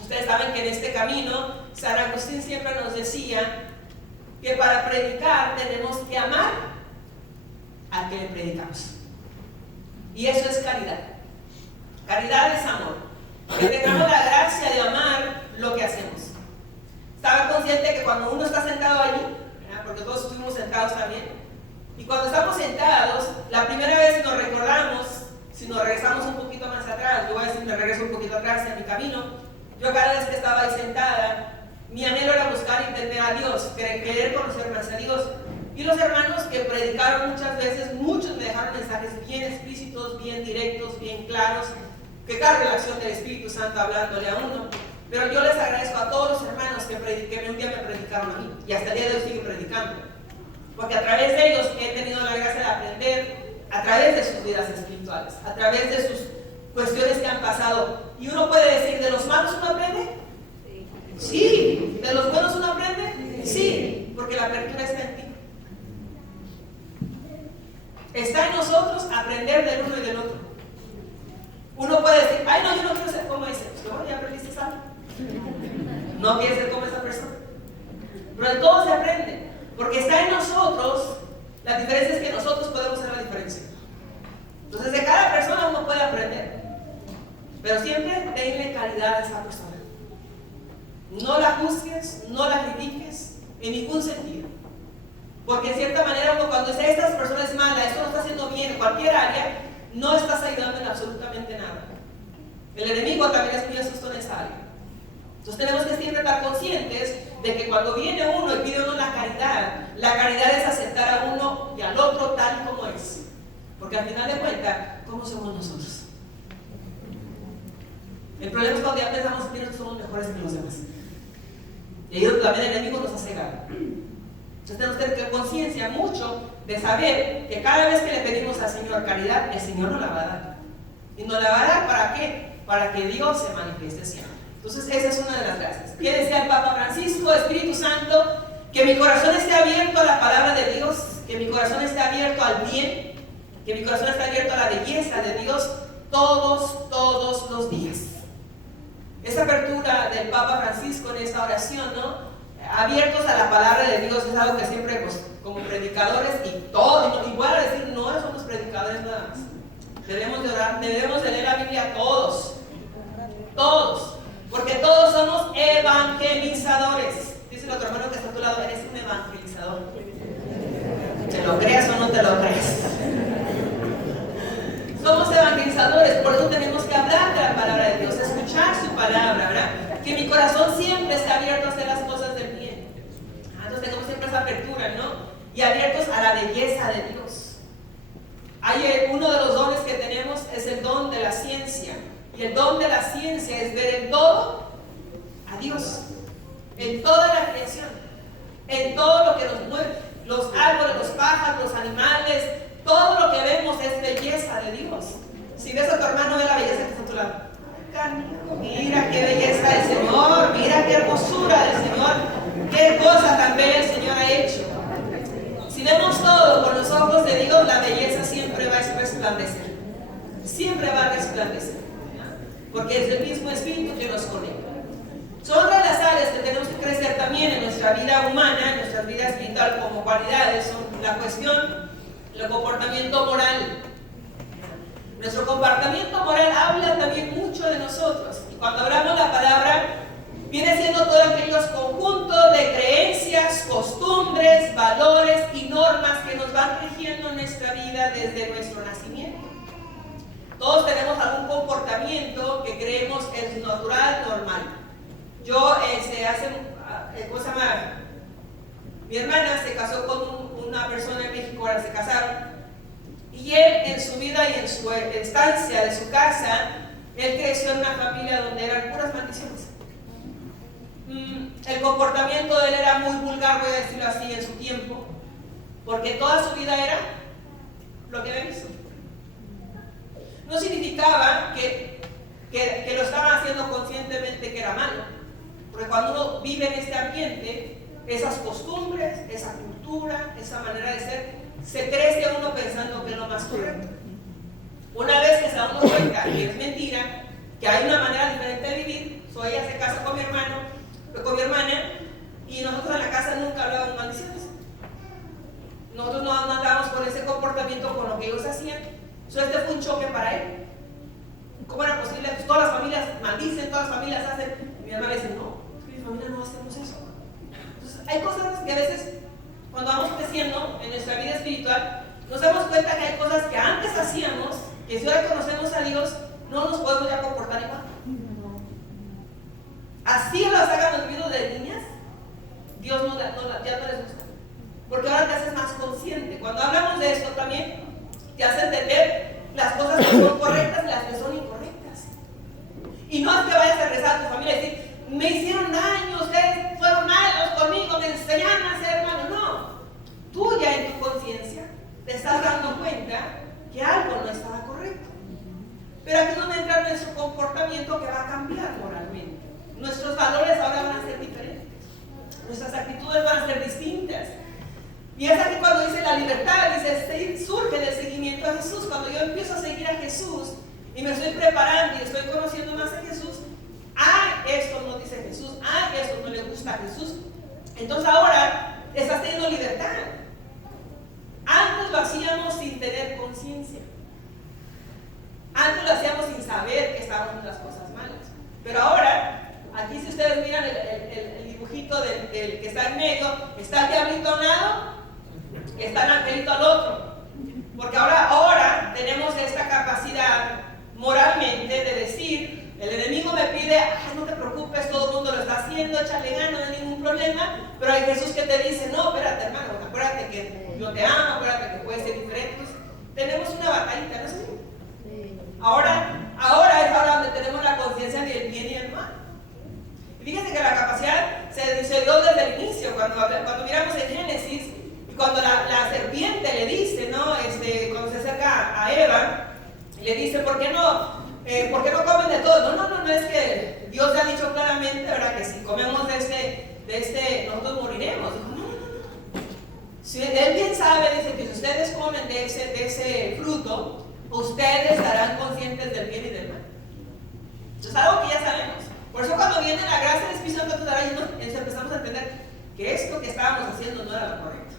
Ustedes saben que en este camino San Agustín siempre nos decía que para predicar tenemos que amar al que le predicamos, y eso es caridad. Caridad es amor, que tengamos la gracia de amar lo que hacemos. Estaba consciente que cuando uno está sentado allí, ¿verdad?, porque todos estuvimos sentados también, y cuando estamos sentados, la primera vez nos recordamos, si nos regresamos un poquito más atrás, yo voy a decir, me regreso un poquito atrás en mi camino, yo cada vez que estaba ahí sentada, mi anhelo era buscar y entender a Dios, querer conocer más a Dios. Y los hermanos que predicaron muchas veces, muchos me dejaron mensajes bien explícitos, bien directos, bien claros, que cada relación del Espíritu Santo hablándole a uno. Pero yo les agradezco a todos los hermanos que un día me predicaron a mí, y hasta el día de hoy siguen predicando, porque a través de ellos he tenido la gracia de aprender, a través de sus vidas espirituales, a través de sus cuestiones que han pasado. Y uno puede decir, ¿de los malos uno aprende? Sí. ¿De los buenos uno aprende? Sí, porque la apertura está en ti. Está en nosotros aprender del uno y del otro. Uno puede decir, ay no, yo no quiero ser como ese. Pues bueno, ya aprendiste algo. No quieres ser como esa persona. Pero de todo se aprende, porque está en nosotros. La diferencia es que nosotros podemos hacer la diferencia. Entonces de cada persona uno puede aprender, pero siempre denle calidad a esa persona. No la juzgues, no la critiques en ningún sentido, porque en cierta manera uno cuando dice estas personas malas, esto no está haciendo bien en cualquier área, no estás ayudando en absolutamente nada. El enemigo también es muy astuto en esa área. Entonces tenemos que siempre estar conscientes de que cuando viene uno y pide uno la caridad es aceptar a uno y al otro tal y como es, porque al final de cuentas, ¿cómo somos nosotros? El problema es cuando ya pensamos que somos mejores que los demás. Y ahí también el enemigo nos hace ganar. Entonces tenemos que tener conciencia mucho de saber que cada vez que le pedimos al Señor caridad, el Señor nos la va a dar. ¿Y nos la va a dar para qué? Para que Dios se manifieste siempre. Entonces esa es una de las gracias. ¿Qué decía el Papa Francisco? Espíritu Santo, que mi corazón esté abierto a la palabra de Dios, que mi corazón esté abierto al bien, que mi corazón esté abierto a la belleza de Dios todos los días. Esa apertura del Papa Francisco en esta oración, ¿no? Abiertos a la palabra de Dios, es algo que siempre, pues, como predicadores y todos, y voy a decir, no somos predicadores nada más. Debemos de orar, debemos de leer la Biblia todos, porque todos somos evangelizadores. Dice el otro hermano que está a tu lado, eres un evangelizador. ¿Te lo creas o no te lo creas? Somos evangelizadores, por eso tenemos que hablar de la palabra de Dios, escuchar su palabra, ¿verdad? Que mi corazón siempre esté abierto a hacer las cosas del bien. Entonces tenemos siempre esa apertura, ¿no? Y abiertos a la belleza de Dios. Uno de los dones que tenemos es el don de la ciencia. Y el don de la ciencia es ver en todo a Dios. En toda la creación. En todo lo que nos mueve. Los árboles, los pájaros, los animales. Todo lo que vemos es belleza de Dios. Si ves a tu hermano, ve la belleza que está a tu lado. Mira qué belleza del Señor. Mira qué hermosura del Señor. Qué cosa tan bella el Señor ha hecho. Si vemos todo con los ojos de Dios, la belleza siempre va a resplandecer. Siempre va a resplandecer. Porque es el mismo Espíritu que nos conecta. Son otras las áreas que tenemos que crecer también en nuestra vida humana, en nuestra vida espiritual como cualidades. Son la cuestión, el comportamiento moral. Nuestro comportamiento moral habla también mucho de nosotros. Y cuando hablamos la palabra, viene siendo todos aquellos conjuntos de creencias, costumbres, valores y normas que nos van rigiendo nuestra vida desde nuestro nacimiento. Todos tenemos algún comportamiento que creemos es natural, normal. ¿Cómo se llama? Mi hermana se casó con una persona en México, ahora se casaron. Y él en su vida y en su estancia de su casa Él creció en una familia donde eran puras maldiciones. El comportamiento de él era muy vulgar, voy a decirlo así, en su tiempo, porque toda su vida era lo que había visto. No significaba que lo estaba haciendo conscientemente que era malo, porque cuando uno vive en este ambiente, esas costumbres, esa cultura, esa manera de ser, se crece uno pensando que es lo más correcto. Una vez que se da uno cuenta que es mentira, que hay una manera diferente de vivir, ella se casa con mi hermana, y nosotros en la casa nunca hablábamos maldiciones. Nosotros no andábamos con ese comportamiento, con lo que ellos hacían. Este fue un choque para él. ¿Cómo era posible? Pues todas las familias maldicen, todas las familias hacen. Y mi hermana dice, no, es que mi familia no hacemos eso. Entonces, hay cosas que a veces, cuando vamos creciendo en nuestra vida espiritual, nos damos cuenta que hay cosas que antes hacíamos, que si ahora conocemos a Dios, no nos podemos ya comportar igual. Así las hagan vivido de niñas, Dios ya no les gusta. Porque ahora te haces más consciente. Cuando hablamos de esto también, te hace entender las cosas que son correctas y las que son incorrectas. Y no es que vayas a regresar a tu familia y decir, me hicieron daño, ustedes fueron malos conmigo, me enseñaron a ser hermano. No, tú ya en tu conciencia te estás dando cuenta que algo no estaba correcto. Pero aquí es donde entra nuestro comportamiento, que va a cambiar moralmente. Nuestros valores ahora van a ser diferentes, nuestras actitudes van a ser distintas. Y es aquí cuando dice la libertad, dice, surge del seguimiento a Jesús. Cuando yo empiezo a seguir a Jesús y me estoy preparando y estoy conociendo más a Jesús, esto no dice Jesús, esto no le gusta a Jesús. Entonces ahora estás teniendo libertad. Antes lo hacíamos sin tener conciencia. Antes lo hacíamos sin saber que estábamos haciendo las cosas malas. Pero ahora, aquí si ustedes miran el dibujito del que está en medio, está el diablito a un lado, está el angelito al otro. Porque ahora tenemos esta capacidad moralmente de decir, el enemigo me pide, no te preocupes, todo el mundo lo está haciendo, échale ganas, no hay ningún problema. Pero hay Jesús que te dice, no, espérate hermano, acuérdate que yo te amo, acuérdate que puede ser diferente. Entonces, tenemos una batallita, ¿no es así? Ahora es donde tenemos la conciencia del bien y el mal. Y fíjense que la capacidad se dio desde el inicio, cuando miramos en Génesis, y cuando la serpiente le dice, ¿no? Cuando se acerca a Eva, le dice, ¿por qué no comen de todo? No, es que Dios ya ha dicho claramente, ¿verdad? Que si comemos de este nosotros moriremos. Dijo, no. Si él bien sabe, dice que si ustedes comen de ese fruto, ustedes estarán conscientes del bien y del mal. Eso es algo que ya sabemos. Por eso cuando viene la gracia del Espíritu Santo, empezamos a entender que esto que estábamos haciendo no era lo correcto.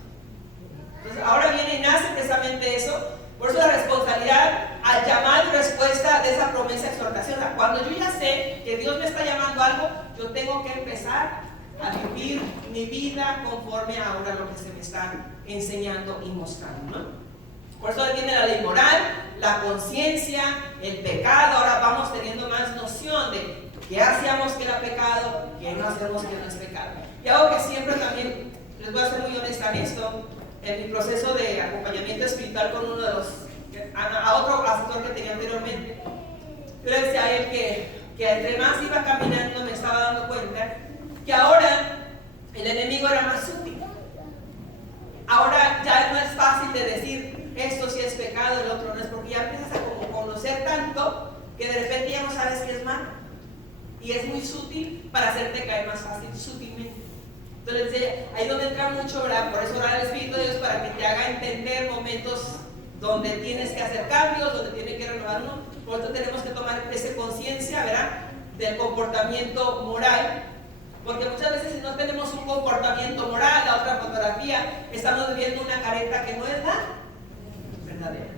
Entonces ahora viene y nace precisamente eso. Por eso la responsabilidad al llamado y respuesta de esa promesa de exhortación. O sea, cuando yo ya sé que Dios me está llamando a algo, yo tengo que empezar a vivir mi vida conforme ahora lo que se me está enseñando y mostrando, ¿no? Por eso viene la ley moral, la conciencia, el pecado. Ahora vamos teniendo más noción de qué hacíamos que era pecado, qué no hacemos que no es pecado. Y algo que siempre también, les voy a ser muy honesta en esto, en mi proceso de acompañamiento espiritual con uno de a otro pastor que tenía anteriormente, yo le decía a él que entre más iba caminando me estaba dando cuenta que ahora el enemigo era más sutil. Ahora ya no es fácil de decir esto sí es pecado, el otro no es, porque ya empiezas a como conocer tanto que de repente ya no sabes qué es malo. Y es muy sutil para hacerte caer más fácil, sutilmente. Entonces ahí donde entra mucho, ¿verdad? Por eso orar al Espíritu de Dios para que te haga entender momentos donde tienes que hacer cambios, donde tiene que renovar uno. Por eso tenemos que tomar esa conciencia, ¿verdad? Del comportamiento moral. Porque muchas veces si no tenemos un comportamiento moral, la otra fotografía, estamos viviendo una careta que no es la verdadera.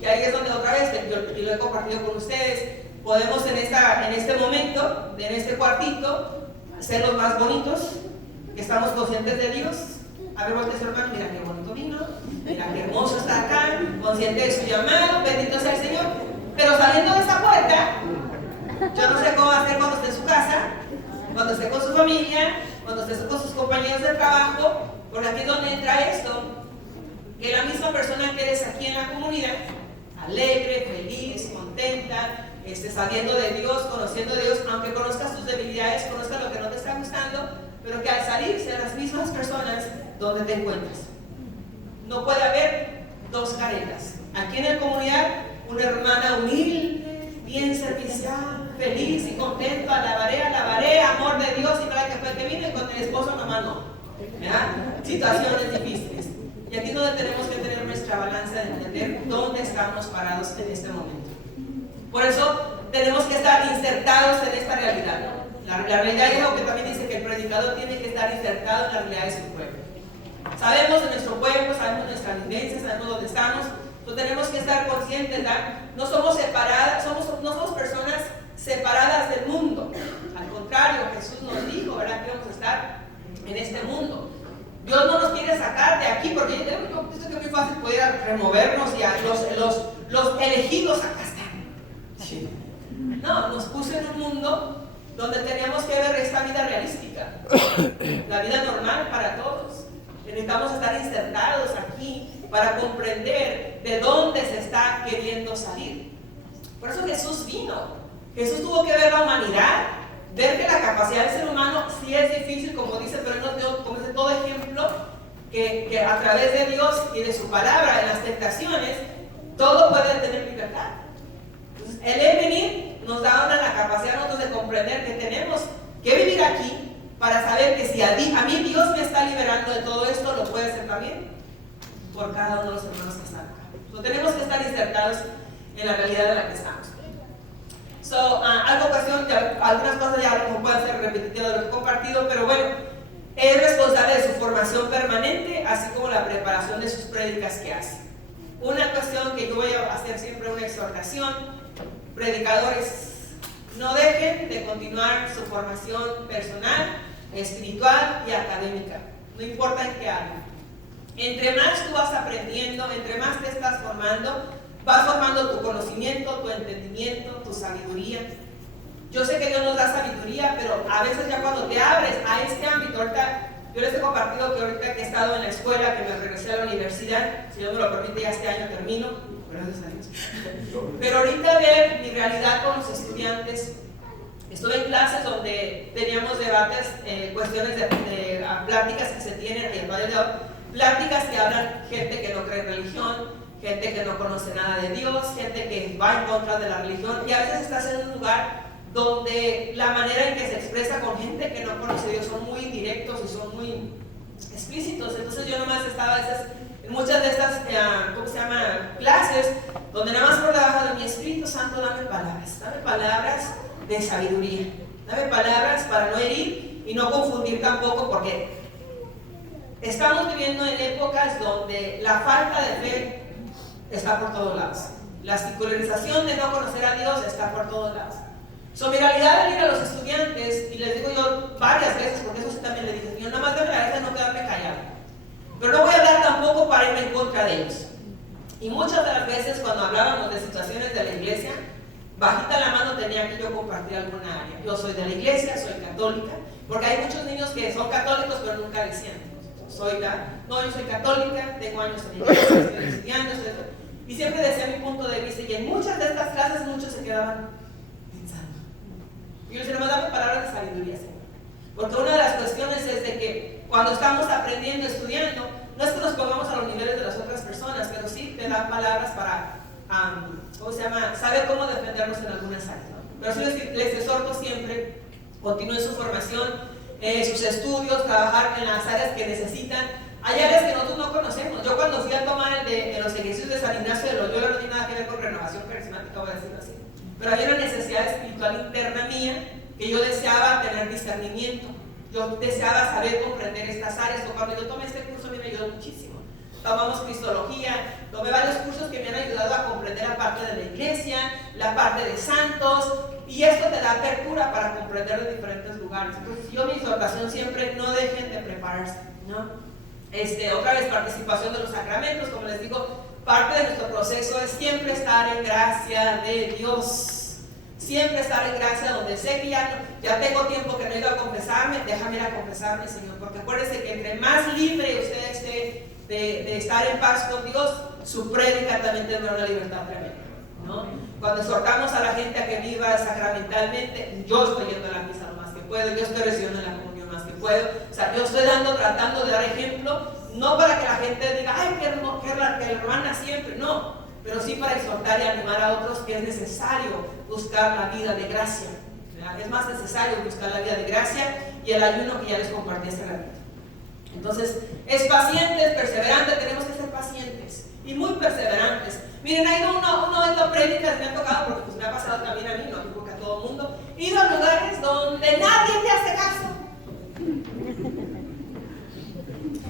Y ahí es donde otra vez, yo lo he compartido con ustedes, podemos en este momento, en este cuartito, ser los más bonitos, que estamos conscientes de Dios. A ver, voltea a su hermano, mira qué bonito vino, mira qué hermoso está acá, consciente de su llamado, bendito sea el Señor. Pero saliendo de esa puerta, yo no sé cómo va a ser cuando esté en su casa, cuando esté con su familia, cuando esté con sus compañeros de trabajo, porque aquí es donde entra esto, que la misma persona que eres aquí en la comunidad, alegre, feliz, contenta, sabiendo de Dios, conociendo de Dios, aunque conozcas tus debilidades, conozcas lo que no te está gustando, pero que al salir sean las mismas personas donde te encuentras. No puede haber dos caretas. Aquí en la comunidad, una hermana humilde, bien servicial, feliz y contenta, alabaré, amor de Dios y para que fue que vino, y con el esposo nomás no. ¿Verdad? Situaciones difíciles. Y aquí es donde tenemos que tener nuestra balanza de entender dónde estamos parados en este momento. Por eso tenemos que estar insertados en esta realidad. La realidad es algo que también dice que el predicador tiene que estar insertado en la realidad de su pueblo. Sabemos de nuestro pueblo, sabemos nuestra vivencia, sabemos dónde estamos. Entonces tenemos que estar conscientes, ¿verdad? No somos separadas, no somos personas separadas del mundo. Al contrario, Jesús nos dijo, ¿verdad?, que vamos a estar en este mundo. Dios no nos quiere sacar de aquí, porque yo pienso que es muy fácil poder removernos y a los elegidos acá están. Sí. No, nos puso en un mundo donde teníamos que ver esta vida realística, la vida normal para todos. Necesitamos estar insertados aquí para comprender de dónde se está queriendo salir. Por eso Jesús vino. Jesús tuvo que ver la humanidad, ver que la capacidad del ser humano sí es difícil, como dice, pero no dio, como dice todo ejemplo, que a través de Dios y de su palabra, en las tentaciones, todo puede tener libertad. Entonces, el venir nos da la capacidad a nosotros de comprender que tenemos que vivir aquí para saber que si a mí Dios me está liberando de todo esto, lo puede hacer también por cada uno de los hermanos que están acá. Entonces, tenemos que estar insertados en la realidad en la que estamos. Algunas cosas ya a lo mejor pueden ser repetitivas de lo que he compartido, pero bueno, es responsable de su formación permanente, así como la preparación de sus prédicas que hace. Una cuestión que yo voy a hacer siempre una exhortación: predicadores, no dejen de continuar su formación personal, espiritual y académica, no importa en qué área. Entre más tú vas aprendiendo, entre más te estás formando, vas formando tu conocimiento, tu entendimiento, tu sabiduría. Yo sé que Dios nos da sabiduría, pero a veces ya cuando te abres a este ámbito, ahorita, yo les he compartido que ahorita que he estado en la escuela, que me regresé a la universidad, si Dios me lo permite, ya este año termino, gracias a Dios. Pero ahorita ver mi realidad con los estudiantes, estuve en clases donde teníamos debates, cuestiones de pláticas que se tienen en el Valle de Oro, pláticas que hablan gente que no cree en religión, gente que no conoce nada de Dios, gente que va en contra de la religión, y a veces estás en un lugar donde la manera en que se expresa con gente que no conoce a Dios son muy directos y son muy explícitos. Entonces yo nomás estaba a veces en muchas de estas clases donde nada más por debajo de mi Espíritu Santo, dame palabras de sabiduría, dame palabras para no herir y no confundir tampoco, porque estamos viviendo en épocas donde la falta de fe está por todos lados. La secularización de no conocer a Dios está por todos lados. Mi realidad de ir a los estudiantes, y les digo yo varias veces, porque eso sí también le dije, yo nada más de la de no quedarme callado. Pero no voy a hablar tampoco para irme en contra de ellos. Y muchas de las veces cuando hablábamos de situaciones de la iglesia, bajita la mano tenía que yo compartir alguna área. Yo soy de la iglesia, soy católica, porque hay muchos niños que son católicos pero nunca decían. Yo soy católica, tengo años en la iglesia, estoy estudiando, y siempre decía mi punto de vista, y en muchas de estas clases muchos se quedaban pensando. Y yo les decía, no, dame palabras de sabiduría, Señor. Porque una de las cuestiones es de que cuando estamos aprendiendo, estudiando, no es que nos pongamos a los niveles de las otras personas, pero sí te dan palabras para, saber cómo defendernos en algunas áreas, ¿no? Pero sí les exhorto siempre, continúen su formación, sus estudios, trabajar en las áreas que necesitan. Hay áreas que nosotros no conocemos. Yo cuando fui a tomar en los ejercicios de San Ignacio de Loyola no tiene nada que ver con renovación carismática, voy a decirlo así. Pero había una necesidad espiritual interna mía que yo deseaba tener discernimiento. Yo deseaba saber comprender estas áreas. Cuando yo tomé este curso a mí me ayudó muchísimo. Tomamos cristología, tomé varios cursos que me han ayudado a comprender la parte de la iglesia, la parte de santos, y esto te da apertura para comprender de diferentes lugares. Entonces yo mi exhortación siempre, no dejen de prepararse, ¿no? Otra vez, participación de los sacramentos, como les digo, parte de nuestro proceso es siempre estar en gracia de Dios, siempre estar en gracia donde sé que ya tengo tiempo que no he ido a confesarme, déjame ir a confesarme, Señor, porque acuérdense que entre más libre usted esté de estar en paz con Dios, su prédica también tendrá una libertad tremenda, ¿no? cuando exhortamos a la gente a que viva sacramentalmente, yo estoy yendo a la misa lo más que puedo, yo estoy recibiendo la comunión más que puedo, o sea, yo estoy tratando de dar ejemplo, no para que la gente diga, ay, que la hermana siempre, no, pero sí para exhortar y animar a otros que es necesario buscar la vida de gracia, ¿verdad? Es más necesario buscar la vida de gracia y el ayuno que ya les compartí hace ratito. Entonces, es paciente, es perseverante, tenemos que ser pacientes y muy perseverantes. Miren, ha ido uno de las prédicas, me ha tocado, porque pues me ha pasado también a mí, no digo que a todo el mundo, he ido a lugares donde nadie te hace caso.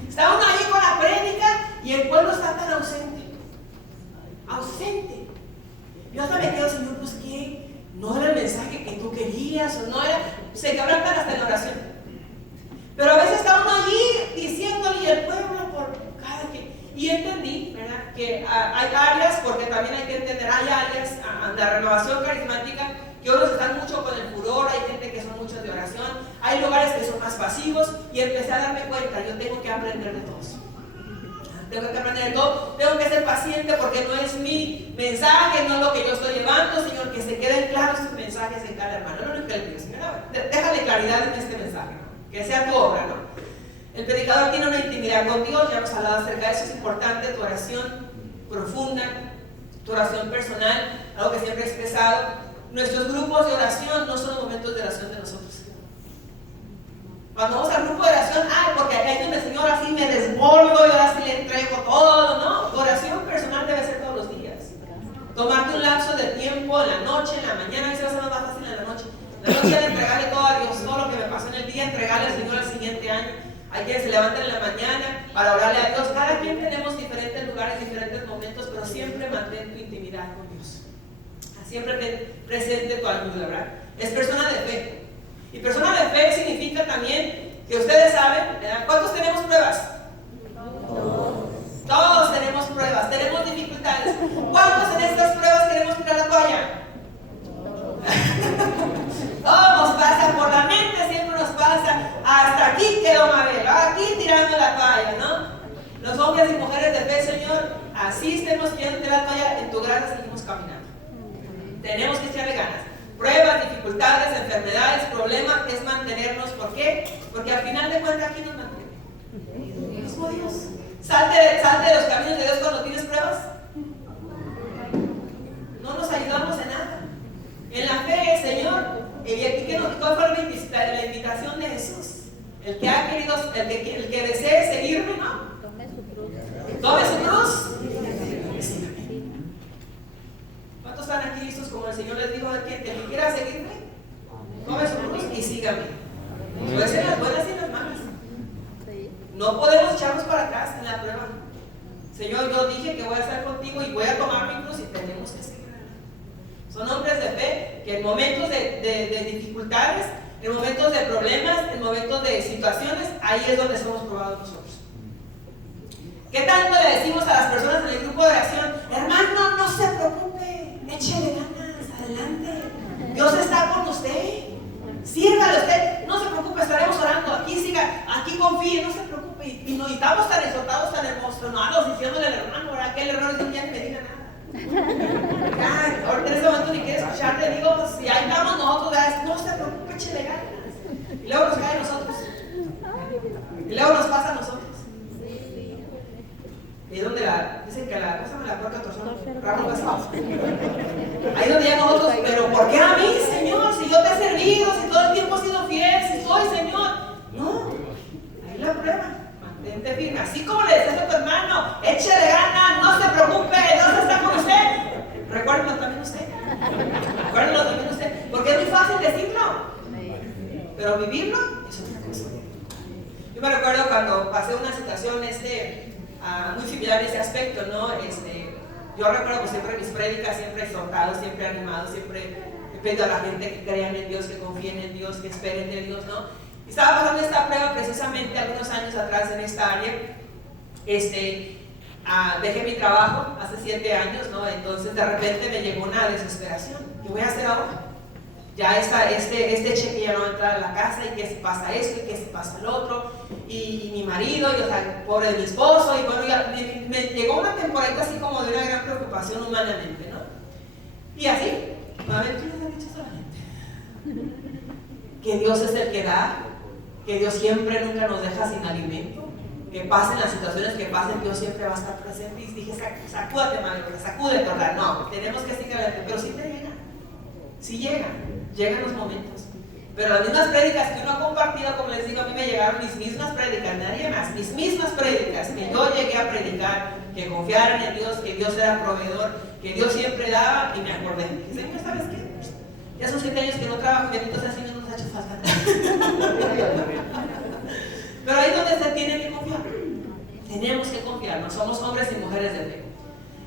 Está uno ahí con la prédica y el pueblo está tan ausente. Ausente. Yo hasta me quedo, Señor, pues ¿qué? No era el mensaje que tú querías, o no era, se quebrantan hasta en oración. Pero a veces está uno allí diciéndole y el pueblo por cada quien. Y entendí, ¿verdad? Que hay áreas, porque también hay que entender, hay áreas de la renovación carismática que unos están mucho con el furor, hay gente que son muchos de oración, hay lugares que son más pasivos y empecé a darme cuenta, yo tengo que aprender de todos. Tengo que aprender de todo, tengo que ser paciente porque no es mi mensaje, no es lo que yo estoy llevando, Señor, que se queden claros sus mensajes en cada hermano. No lo que le pido, Señor, déjale claridad en este mensaje, ¿no? Que sea tu obra, ¿no? El predicador tiene una intimidad con Dios, ya hemos hablado acerca de eso, es importante, tu oración profunda, tu oración personal, algo que siempre he expresado. Nuestros grupos de oración no son momentos de oración de nosotros. Cuando vamos al grupo de oración, porque acá es donde el Señor así me desbordo y ahora sí le entrego todo, ¿no? Tu oración personal debe ser todos los días. Tomarte un lapso de tiempo en la noche, en la mañana, a veces va a ser más fácil en la noche. La noche de entregarle todo a Dios, todo lo que me pasó en el día, entregarle al Señor el siguiente año. Hay quienes se levantan en la mañana para orarle a Dios. Cada quien tenemos diferentes lugares, diferentes momentos, pero siempre mantén tu intimidad con Dios. Siempre ten presente tu ayuda, ¿verdad? Es persona de fe. Y persona de fe significa también que ustedes saben, ¿verdad? ¿Cuántos tenemos pruebas? Todos tenemos pruebas, tenemos dificultades. ¿Cuántos en estas pruebas queremos tirar la toalla? Todo nos pasa por la mente, siempre nos pasa. Hasta aquí quedó Mabel, aquí tirando la toalla, ¿no? Los hombres y mujeres de fe, Señor, así estemos queriendo tirar la toalla, en tu gracia seguimos caminando. Tenemos que echarle ganas. Pruebas, dificultades, enfermedades, problemas, es mantenernos. ¿Por qué? Porque al final de cuentas, ¿quién nos mantiene? El mismo Dios. Salte de los caminos de Dios cuando tienes pruebas. No nos ayudamos en nada. En la fe, Señor, ¿cuál fue la invitación de Jesús? El que ha querido, el que desee seguirme, ¿no? Tome su cruz. ¿Cuántos están aquí listos como el Señor les dijo a quien quiera seguirme? Tome su cruz y sígame. Puede ser las buenas y las malas. No podemos echarnos para atrás en la prueba. Señor, yo dije que voy a estar contigo y voy a tomar mi cruz y tenemos que seguir. Son hombres de fe que en momentos de dificultades, en momentos de problemas, en momentos de situaciones, ahí es donde somos probados nosotros. ¿Qué tanto le decimos a las personas en el grupo de oración? Hermano, no se preocupe, échele ganas, adelante. Dios está con usted. Sírvale usted, no se preocupe, estaremos orando. Aquí siga, aquí confíe, no se preocupe. Y no estamos tan exhortados, tan emocionados, diciéndole al hermano, ¿verdad? Que el hermano dice, ya ni me diga nada. Ya, ahorita en ese momento ni quiere escucharte, digo, si ahí estamos nosotros, no se preocupe, échele ganas. Y luego nos cae a nosotros. Y luego nos pasa a nosotros. Y es donde dicen que la cosa me la corta ramo pesado. Ahí donde ya nosotros, pero ¿por qué a mí, Señor? Si yo te he servido, si todo el tiempo he sido fiel, si soy Señor. No, ahí la prueba. Mantente firme. Así como le decías a tu hermano, échale ganas, no se preocupe, Dios está con usted. Recuérdenlo también usted. Recuérdenlo también usted. Porque es muy fácil decirlo, pero vivirlo es otra cosa. Yo me recuerdo cuando pasé una situación muy similar en ese aspecto, ¿no? Yo recuerdo que siempre mis prédicas, siempre exhortado, siempre animado, siempre pido a la gente que crean en Dios, que confíen en Dios, que esperen de Dios, ¿no? Y estaba pasando esta prueba precisamente algunos años atrás en esta área. Dejé mi trabajo hace 7 años, ¿no? Entonces de repente me llegó una desesperación. ¿Qué voy a hacer ahora? Ya este cheque ya no va a entrar a la casa, y que si pasa esto, y que si pasa lo otro, y mi marido, y o sea, pobre de mi esposo, y bueno, ya me llegó una temporada así como de una gran preocupación humanamente, ¿no? Y así, a ver, ¿qué les ha dicho solamente? Que Dios es el que da, que Dios siempre nunca nos deja sin alimento, que pasen las situaciones que pasen, Dios siempre va a estar presente. Y dije, sacúdate, mami, sacúdete, ¿verdad? No, tenemos que seguir adelante, pero sí te llega, sí llegan los momentos. Pero las mismas prédicas que uno ha compartido, como les digo, a mí me llegaron mis mismas prédicas, nadie más, mis mismas prédicas que yo llegué a predicar, que confiaran en Dios, que Dios era proveedor, que Dios siempre daba, y me acordé. Dije, Señor, ¿sabes qué? Ya son 7 años que no trabajo, bendito sea, Señor, no nos ha hecho falta nada. Pero ahí es donde se tiene que confiar. Tenemos que confiar, no somos hombres y mujeres de fe.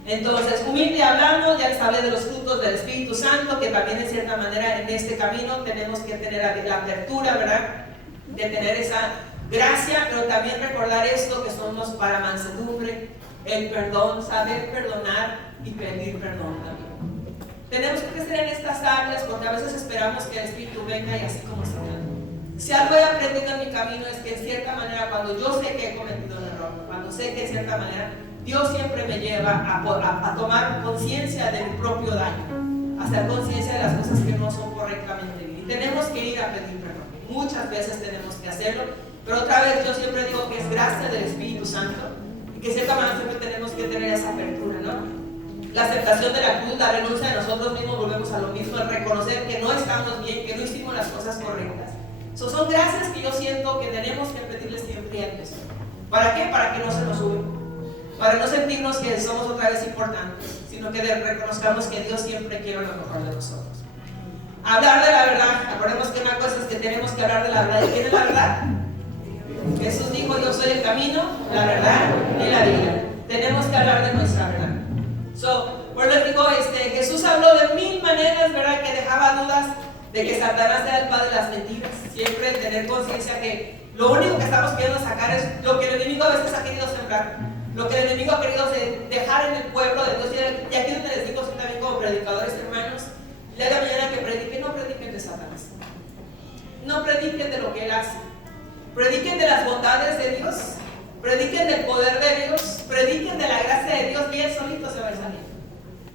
Entonces, humilde hablando, ya les hablé de los frutos del Espíritu Santo, que también en cierta manera en este camino tenemos que tener la apertura, ¿verdad? De tener esa gracia, pero también recordar esto, que somos para mansedumbre, el perdón, saber perdonar y pedir perdón también. Tenemos que crecer en estas áreas porque a veces esperamos que el Espíritu venga y así como se da. Si algo he aprendido en mi camino es que en cierta manera, cuando yo sé que he cometido un error, cuando sé que en cierta manera Dios siempre me lleva a tomar conciencia de mi propio daño, a hacer conciencia de las cosas que no son correctamente bien. Y tenemos que ir a pedir perdón. Muchas veces tenemos que hacerlo, pero otra vez yo siempre digo que es gracia del Espíritu Santo y que en cierta manera siempre tenemos que tener esa apertura, ¿no? La aceptación de la cruz, la renuncia de nosotros mismos, volvemos a lo mismo, el reconocer que no estamos bien, que no hicimos las cosas correctas. Son gracias que yo siento que tenemos que pedirle siempre a Dios. ¿Para qué? Para que no se nos sube. Para no sentirnos que somos otra vez importantes, sino que reconozcamos que Dios siempre quiere lo mejor de nosotros. Hablar de la verdad. Acordemos que una cosa es que tenemos que hablar de la verdad. ¿Y quién es la verdad? Jesús dijo, yo soy el camino, la verdad y la vida. Tenemos que hablar de nuestra verdad. Por eso digo, Jesús habló de 1000 maneras, ¿verdad? Que dejaba dudas de que Satanás era el padre de las mentiras. Siempre tener conciencia que lo único que estamos queriendo sacar es lo que el enemigo a veces ha querido sembrar, lo que el enemigo ha querido dejar en el pueblo de Dios. Y aquí donde les digo también como predicadores, hermanos, el día de mañana que prediquen, no prediquen de Satanás, no prediquen de lo que él hace, prediquen de las bondades de Dios, prediquen del poder de Dios, prediquen de la gracia de Dios, y él solito se va a salir.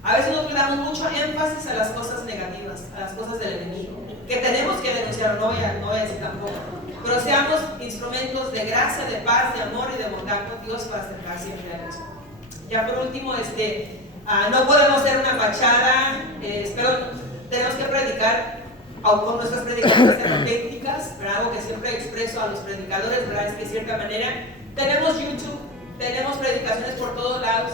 A veces nosotros le damos mucho énfasis a las cosas negativas, a las cosas del enemigo, que tenemos que denunciar, no voy a decir tampoco, pero seamos instrumentos de gracia, de paz, de amor y de bondad con Dios para acercar siempre a Dios. Ya por último, no podemos ser una fachada, pero tenemos que predicar con nuestras predicaciones auténticas, ¿verdad? Algo que siempre expreso a los predicadores, ¿verdad? Es que de cierta manera tenemos YouTube, tenemos predicaciones por todos lados.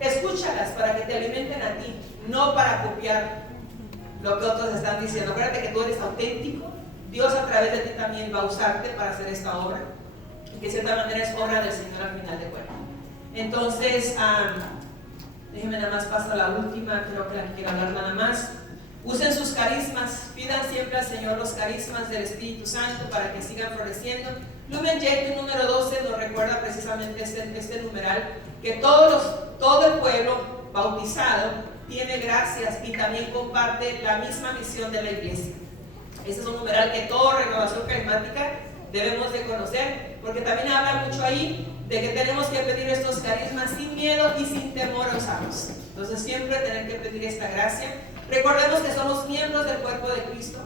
Escúchalas para que te alimenten a ti, no para copiar lo que otros están diciendo. Acuérdate que tú eres auténtico, Dios a través de ti también va a usarte para hacer esta obra, y que de cierta manera es obra del Señor al final de cuentas. Entonces, déjenme nada más pasar a la última, creo que la quiero hablar nada más. Usen sus carismas, pidan siempre al Señor los carismas del Espíritu Santo para que sigan floreciendo. Lumen Gentium número 12 nos recuerda precisamente este numeral, que todo el pueblo bautizado tiene gracias y también comparte la misma misión de la iglesia. Este es un numeral que toda renovación carismática debemos de conocer, porque también habla mucho ahí de que tenemos que pedir estos carismas sin miedo y sin temor a usarlos. Entonces siempre tener que pedir esta gracia. Recordemos que somos miembros del cuerpo de Cristo.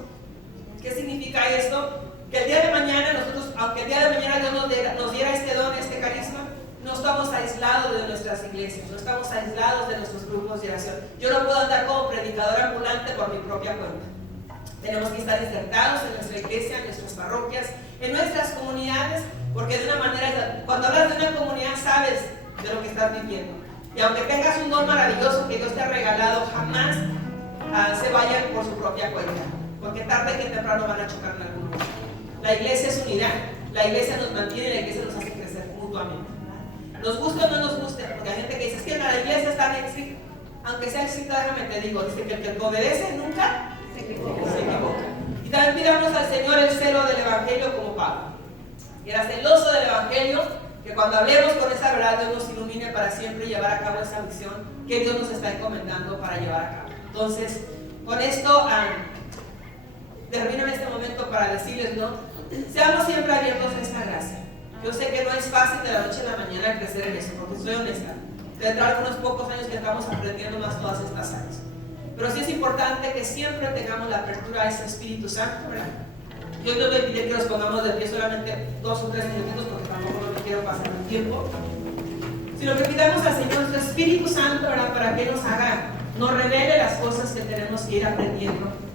¿Qué significa esto? Que el día de mañana nosotros, aunque el día de mañana Dios nos diera este don, este carisma, no estamos aislados de nuestras iglesias, no estamos aislados de nuestros grupos de oración. Yo no puedo andar como predicador ambulante por mi propia cuenta. Tenemos que estar insertados en nuestra iglesia, en nuestras parroquias, en nuestras comunidades, porque de una manera, cuando hablas de una comunidad sabes de lo que estás viviendo. Y aunque tengas un don maravilloso que Dios te ha regalado, jamás se vayan por su propia cuenta, porque tarde que temprano van a chocar en algún momento. La iglesia es unidad, la iglesia nos mantiene, la iglesia nos hace crecer mutuamente. Nos guste o no nos guste, porque hay gente que dice, es que la iglesia está estricta. Aunque sea estricta, déjame te digo, dice que el que obedece nunca se equivoca. Y también pidamos al Señor el celo del Evangelio como Pablo. Y era celoso del Evangelio, que cuando hablemos con esa verdad, Dios nos ilumine para siempre llevar a cabo esa misión que Dios nos está encomendando para llevar a cabo. Entonces, con esto termino en este momento para decirles, ¿no? Seamos siempre abiertos a esta gracia. Yo sé que no es fácil de la noche a la mañana crecer en eso, porque soy honesta. Tendrá algunos pocos años que estamos aprendiendo más todas estas áreas. Pero sí es importante que siempre tengamos la apertura a ese Espíritu Santo, ¿verdad? Yo no voy a pedir que nos pongamos de pie solamente 2 o 3 minutitos, porque tampoco no me quiero pasar el tiempo, sino que pidamos al Señor nuestro Espíritu Santo, ¿verdad? Para que nos haga, nos revele las cosas que tenemos que ir aprendiendo